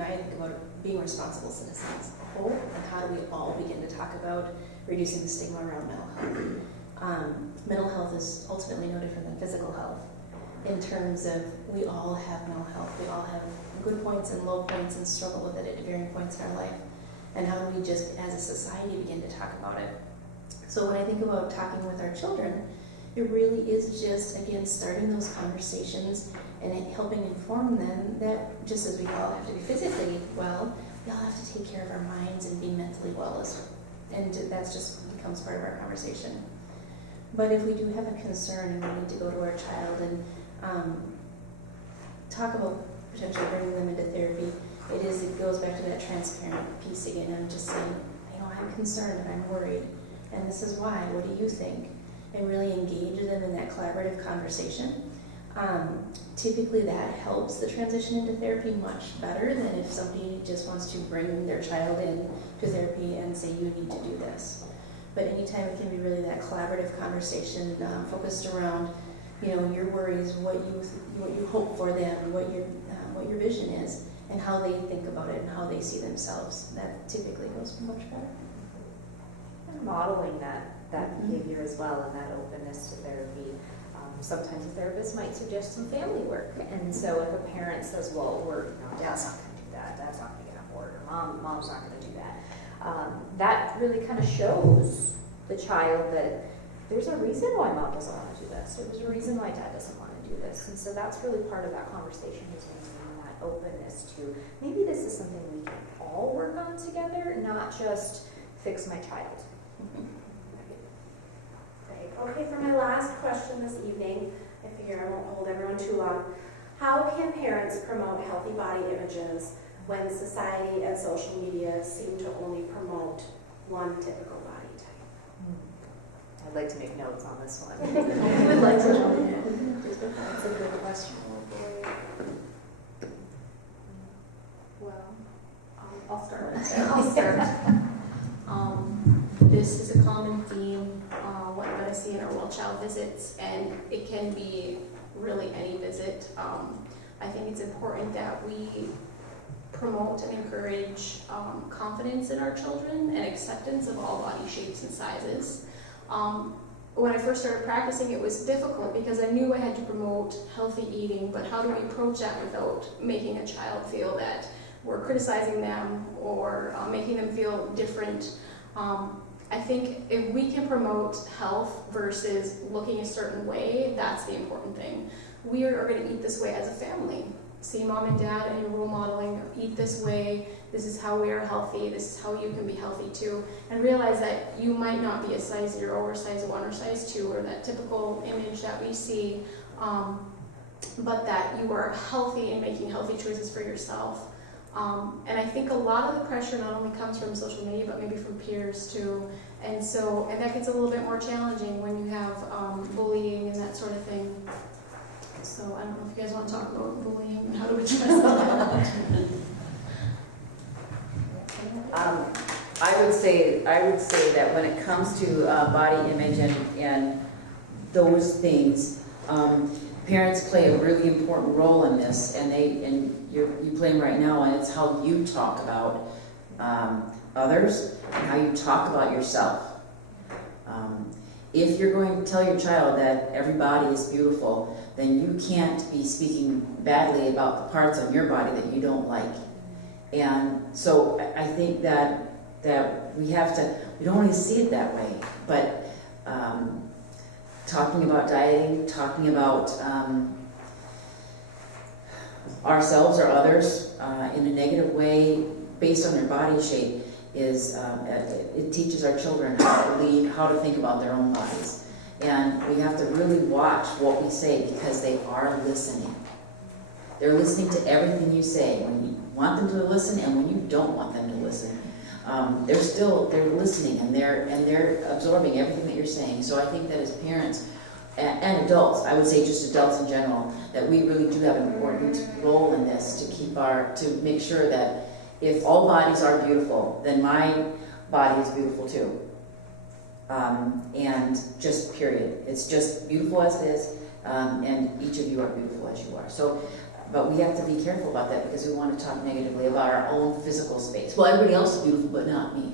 I think about being responsible citizens and how do we all begin to talk about reducing the stigma around mental health. Mental health is ultimately no different than physical health in terms of we all have mental health. We all have good points and low points and struggle with it at varying points in our life. And how do we just, as a society, begin to talk about it? So when I think about talking with our children, it really is just, again, starting those conversations and helping inform them that just as we all have to be physically well, we all have to take care of our minds and be mentally well as well. And that's just becomes part of our conversation. But if we do have a concern and we need to go to our child and talk about potentially bringing them into therapy, it goes back to that transparent piece again of just saying, you know, I'm concerned and I'm worried, and this is why. What do you think? And really engage them in that collaborative conversation. Typically that helps the transition into therapy much better than if somebody just wants to bring their child in to therapy and say, you need to do this. But anytime it can be really that collaborative conversation focused around, you know, your worries, what you hope for them, what your vision is, and how they think about it and how they see themselves. That typically goes much better. And modeling that behavior as well and that openness to therapy. Sometimes a therapist might suggest some family work. And so if a parent says, well, dad's not going to do that, dad's not going to get up support, or mom's not going to do that. That really kind of shows the child that there's a reason why mom doesn't want to do this, or there's a reason why dad doesn't want to do this. And so that's really part of that conversation, is maintaining that openness to maybe this is something we can all work on together, not just fix my child. Great. Okay, for my last question this evening, I figure I won't hold everyone too long. How can parents promote healthy body images when society and social media seem to only promote one typical body type? I'd like to make notes on this one. I would like to jump in. That's a good question. Well, I'll start. I'll start. This is a common theme what I see in our World Child visits, and it can be really any visit. I think it's important that we promote and encourage confidence in our children and acceptance of all body shapes and sizes. When I first started practicing, it was difficult because I knew I had to promote healthy eating, but how do we approach that without making a child feel that we're criticizing them or making them feel different? I think if we can promote health versus looking a certain way, that's the important thing. We are going to eat this way as a family. See mom and dad and your role modeling, eat this way, this is how we are healthy, this is how you can be healthy too. And realize that you might not be a size 0 or size 1 or size 2 or that typical image that we see, but that you are healthy and making healthy choices for yourself. And I think a lot of the pressure not only comes from social media, but maybe from peers too. And that gets a little bit more challenging when you have bullying and that sort of thing. So I don't know if you guys want to talk about bullying and how to address that. I would say that when it comes to body image and those things, parents play a really important role in this, and you play them right now, and it's how you talk about others and how you talk about yourself. If you're going to tell your child that every body is beautiful, then you can't be speaking badly about the parts of your body that you don't like. And so I think that we don't want to see it that way, but talking about dieting, talking about ourselves or others in a negative way based on their body shape is, it teaches our children how to lead, how to think about their own bodies. And we have to really watch what we say because they are listening. They're listening to everything you say when you want them to listen and when you don't want them to listen. They're listening and they're absorbing everything that you're saying. So I think that as parents and adults, I would say just adults in general, that we really do have an important role in this to make sure that if all bodies are beautiful, then my body is beautiful too. And just period. It's just beautiful as it is, and each of you are beautiful as you are. So, but we have to be careful about that because we want to talk negatively about our own physical space. Well, everybody else is beautiful, but not me.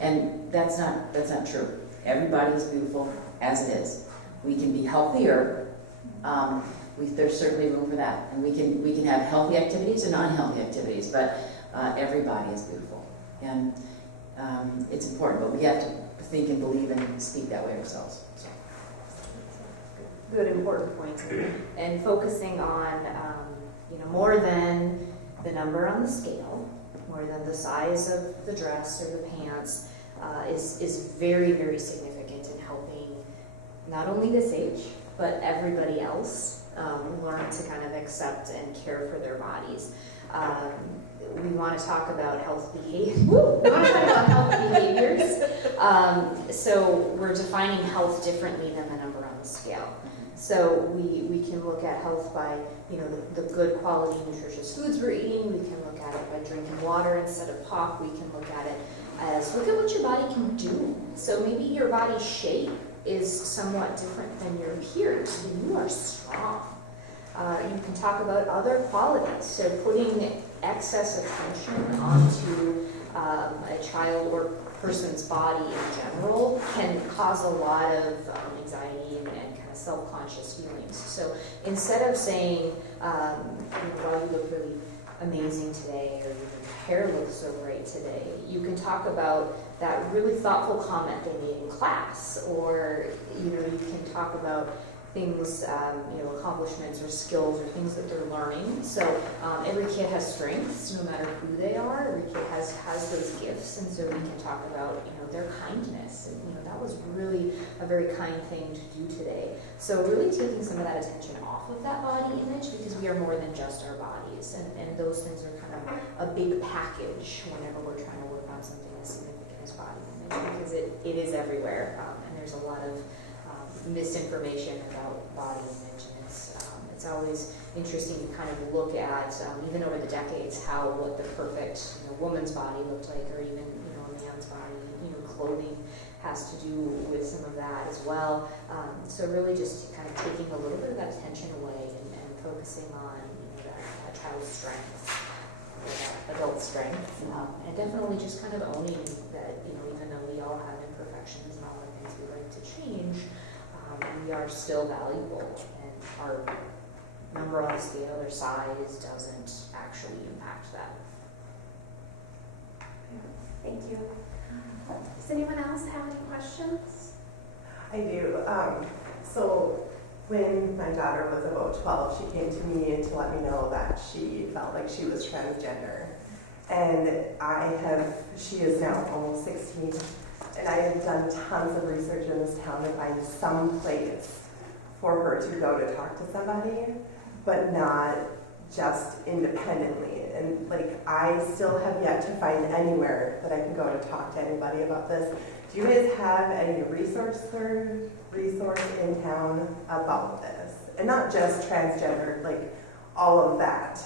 And that's not true. Everybody is beautiful as it is. We can be healthier. There's certainly room for that, and we can have healthy activities and unhealthy activities, but everybody is beautiful, and it's important. But we have to think and believe and speak that way ourselves. So. Good, important point. And focusing on, more than the number on the scale, more than the size of the dress or the pants, is very, very significant in helping not only this age, but everybody else learn to kind of accept and care for their bodies. We want to talk about health behaviors. So we're defining health differently than the number on the scale. So we can look at health by, the good quality nutritious foods we're eating. We can look at it by drinking water instead of pop. We can look at it as look at what your body can do. So maybe your body shape is somewhat different than your peers, and you are strong. You can talk about other qualities. So putting excess attention onto a child or person's body in general can cause a lot of anxiety and kind of self-conscious feelings. So instead of saying, wow, you look really amazing today, or you've been hair looks so great today. You can talk about that really thoughtful comment they made in class, or you can talk about things, accomplishments or skills or things that they're learning. So every kid has strengths, no matter who they are. Every kid has those gifts, and so we can talk about their kindness. And, that was really a very kind thing to do today. So really taking some of that attention off of that body image, because we are more than just our bodies, and those things are kind of a big package whenever we're trying to work on something as significant as body image, because it is everywhere, and there's a lot of misinformation about body image, and it's always interesting to kind of look at, even over the decades, what the perfect woman's body looked like, or even a man's body. Clothing has to do with some of that as well. So really just kind of taking a little bit of that attention away and focusing on that child's strength, that adult strength, and definitely just kind of owning that even though we all have imperfections and all the things we like to change, we are still valuable, and our number on the scale or size doesn't actually impact that. Thank you. Does anyone else have any questions? I do. So when my daughter was about 12, she came to me to let me know that she felt like she was transgender. And she is now almost 16, and I have done tons of research in this town to find some place for her to go to talk to somebody, but not just independently. And I still have yet to find anywhere that I can go to talk to anybody about this. Do you guys have any resource in town about this? And not just transgender, all of that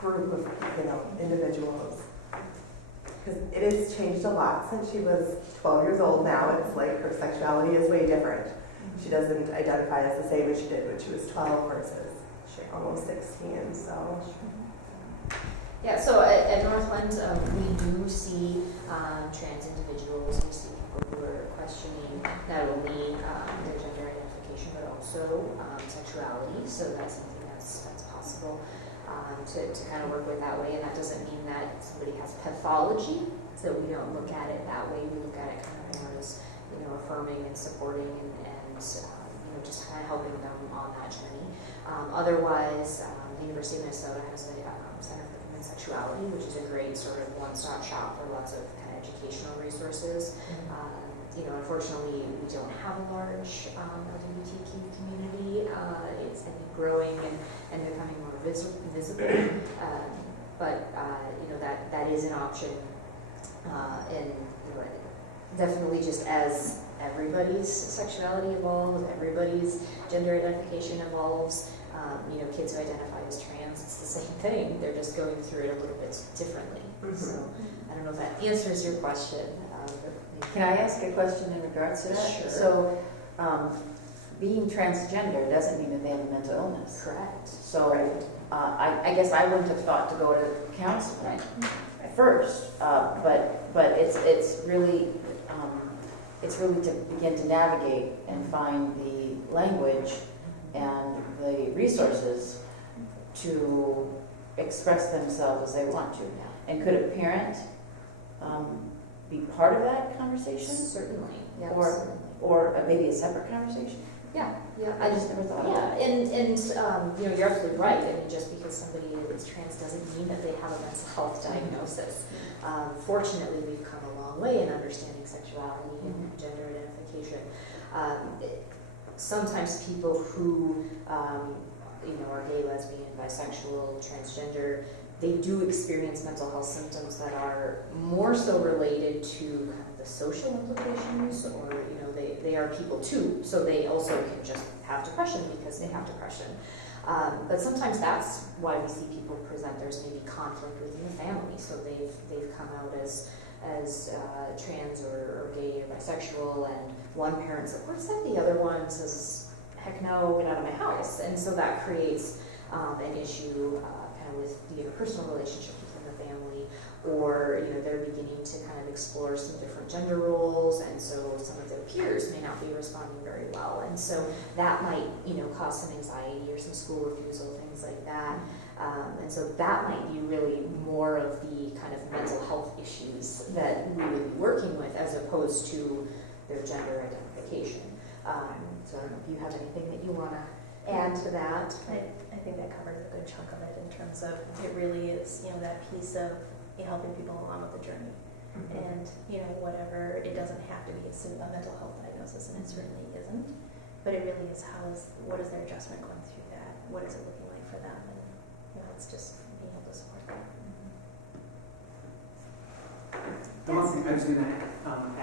group of individuals. Because it has changed a lot since she was 12 years old now. It's her sexuality is way different. She doesn't identify as the same as she did when she was 12 versus almost 16, so. Yeah, so at Northland, we do see trans individuals. We see people who are questioning not only their gender identification, but also sexuality. So that's something that's possible to kind of work with that way. And that doesn't mean that somebody has pathology, so we don't look at it that way. We look at it kind of more as, affirming and supporting and just kind of helping them on that journey. Otherwise, the University of Minnesota has a Center for Human Sexuality, which is a great sort of one-stop shop for lots of kind of educational resources. Unfortunately, we don't have a large LGBTQ community. It's I think growing and becoming more visible. But that is an option, and definitely just as everybody's sexuality evolves, everybody's gender identification evolves. Kids who identify as trans, it's the same thing. They're just going through it a little bit differently. Mm-hmm. So I don't know if that answers your question. Can I ask a question in regards to that? Sure. So, being transgender doesn't mean that they have a mental illness. Correct. So, I guess I wouldn't have thought to go to counseling at first, but it's really to begin to navigate and find the language and the resources to express themselves as they want to. Yeah. And could a parent be part of that conversation? Certainly. Yeah, or maybe a separate conversation? Yeah. I just never thought of that. And you're absolutely right. I mean, just because somebody is trans doesn't mean that they have a mental health diagnosis. Fortunately, we've come a long way in understanding sexuality and gender identification. Sometimes people who are gay, lesbian, bisexual, transgender, they do experience mental health symptoms that are more so related to kind of the social implications, or they are people too, so they also can just have depression because they have depression. But sometimes that's why we see people present there's maybe conflict within the family, so they've come out as trans or gay or bisexual, and one parent supports that, the other one says, heck no, get out of my house. And so that creates an issue kind of with the interpersonal relationship within the family, or they're beginning to kind of explore some different gender roles, and so some of their peers may not not be responding very well. And so that might, cause some anxiety or some school refusal, things like that. And so that might be really more of the kind of mental health issues that we would be working with as opposed to their gender identification. So I don't know if you have anything that you want to add to that. I think that covers a good chunk of it in terms of it really is, that piece of helping people along with the journey. And, whatever, it doesn't have to be a mental health diagnosis, and it certainly isn't. But it really is what is their adjustment going through that? What is it looking like for them? And, it's just being able to support them. The one thing I was going to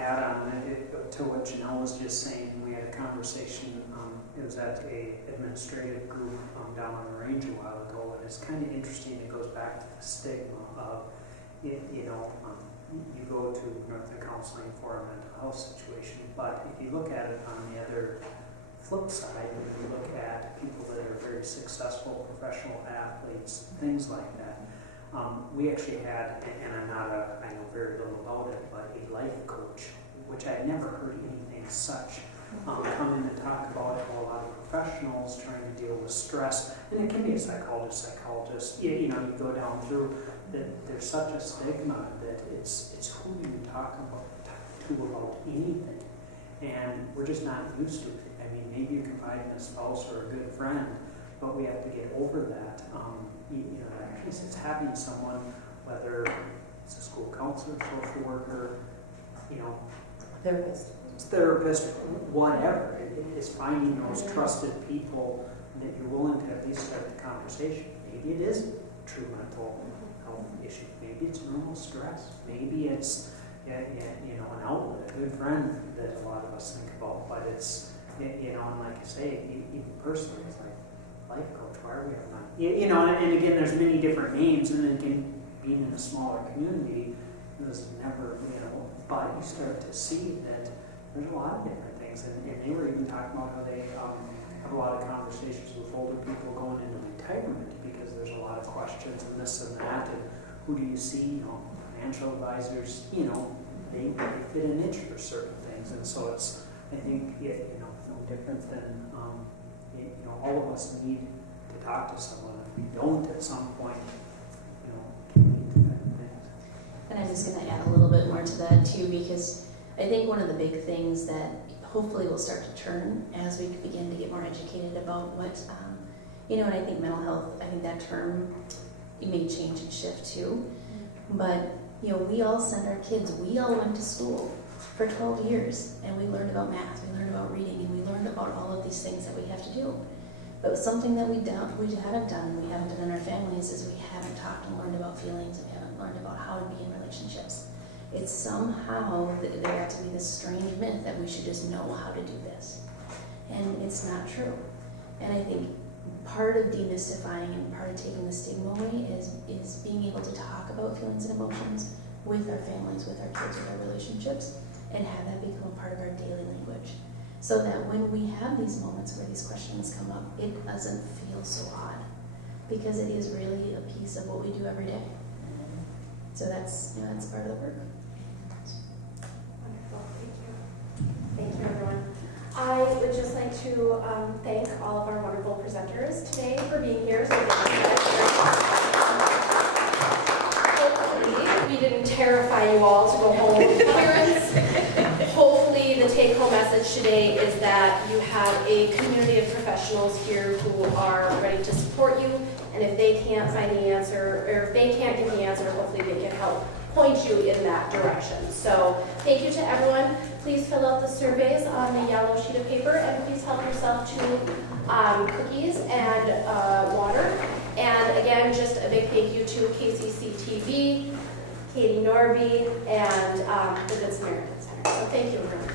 add on to what Janelle was just saying, we had a conversation, it was at a administrative group down on the range a while ago, and it's kind of interesting, it goes back to the stigma of, you go to Northern Counseling for a mental health situation, but if you look at it on the other flip side, if you look at people that are very successful professional athletes, things like that, we actually had, and I know very little about it, but a life coach, which I had never heard anything such, come in and talk about how a lot of professionals trying to deal with stress, and it can be a psychologist, you go down through, that there's such a stigma that it's who you talk about anything, and we're just not used to it. I mean, maybe you confide in a spouse or a good friend, but we have to get over that. That piece, it's having someone, whether it's a school counselor, social worker, therapist, whatever. It's finding those trusted people that you're willing to at least start the conversation. Maybe it is true mental health issue. Maybe it's normal stress. Maybe it's an outlet, a good friend that a lot of us think about. But it's and like I say, even personally, it's like life coach. Why are we not? And again, there's many different names, and then again, being in a smaller community, there's never but you start to see that there's a lot of different things, and they were even talking about how they have a lot of conversations with older people going into retirement because there's a lot of questions and this and that, and who do you see? Financial advisors, they fit a niche for certain things, and so it's, I think, no different than all of us need to talk to someone. If we don't, at some point, we need to admit. And I'm just going to add a little bit more to that too, because I think one of the big things that hopefully will start to turn as we begin to get more educated about what, and I think mental health, I think that term, it may change and shift too. But, we all send our kids, we all went to school for 12 years and we learned about math, we learned about reading, and we learned about all of these things that we have to do. But something that we haven't done in our families is we haven't talked and learned about feelings, and we haven't learned about how to be in relationships. It's somehow there got to be this strange myth that we should just know how to do this. And it's not true. And I think part of demystifying and part of taking the stigma away is being able to talk about feelings and emotions with our families, with our kids, with our relationships, and have that become a part of our daily language. So that when we have these moments where these questions come up, it doesn't feel so odd, because it is really a piece of what we do every day. So that's part of the work. Wonderful, thank you. Thank you, everyone. I would just like to thank all of our wonderful presenters today for being here. So hopefully we didn't terrify you all to go home with parents. Hopefully the take-home message today is that you have a community of professionals here who are ready to support you, and if they can't find the answer, or if they can't give the answer, hopefully they can help point you in that direction. So thank you to everyone. Please fill out the surveys on the yellow sheet of paper, and please help yourself to cookies and water. And again, just a big thank you to KCC TV, Katie Norby, and the Good Samaritan Center. So thank you, everyone.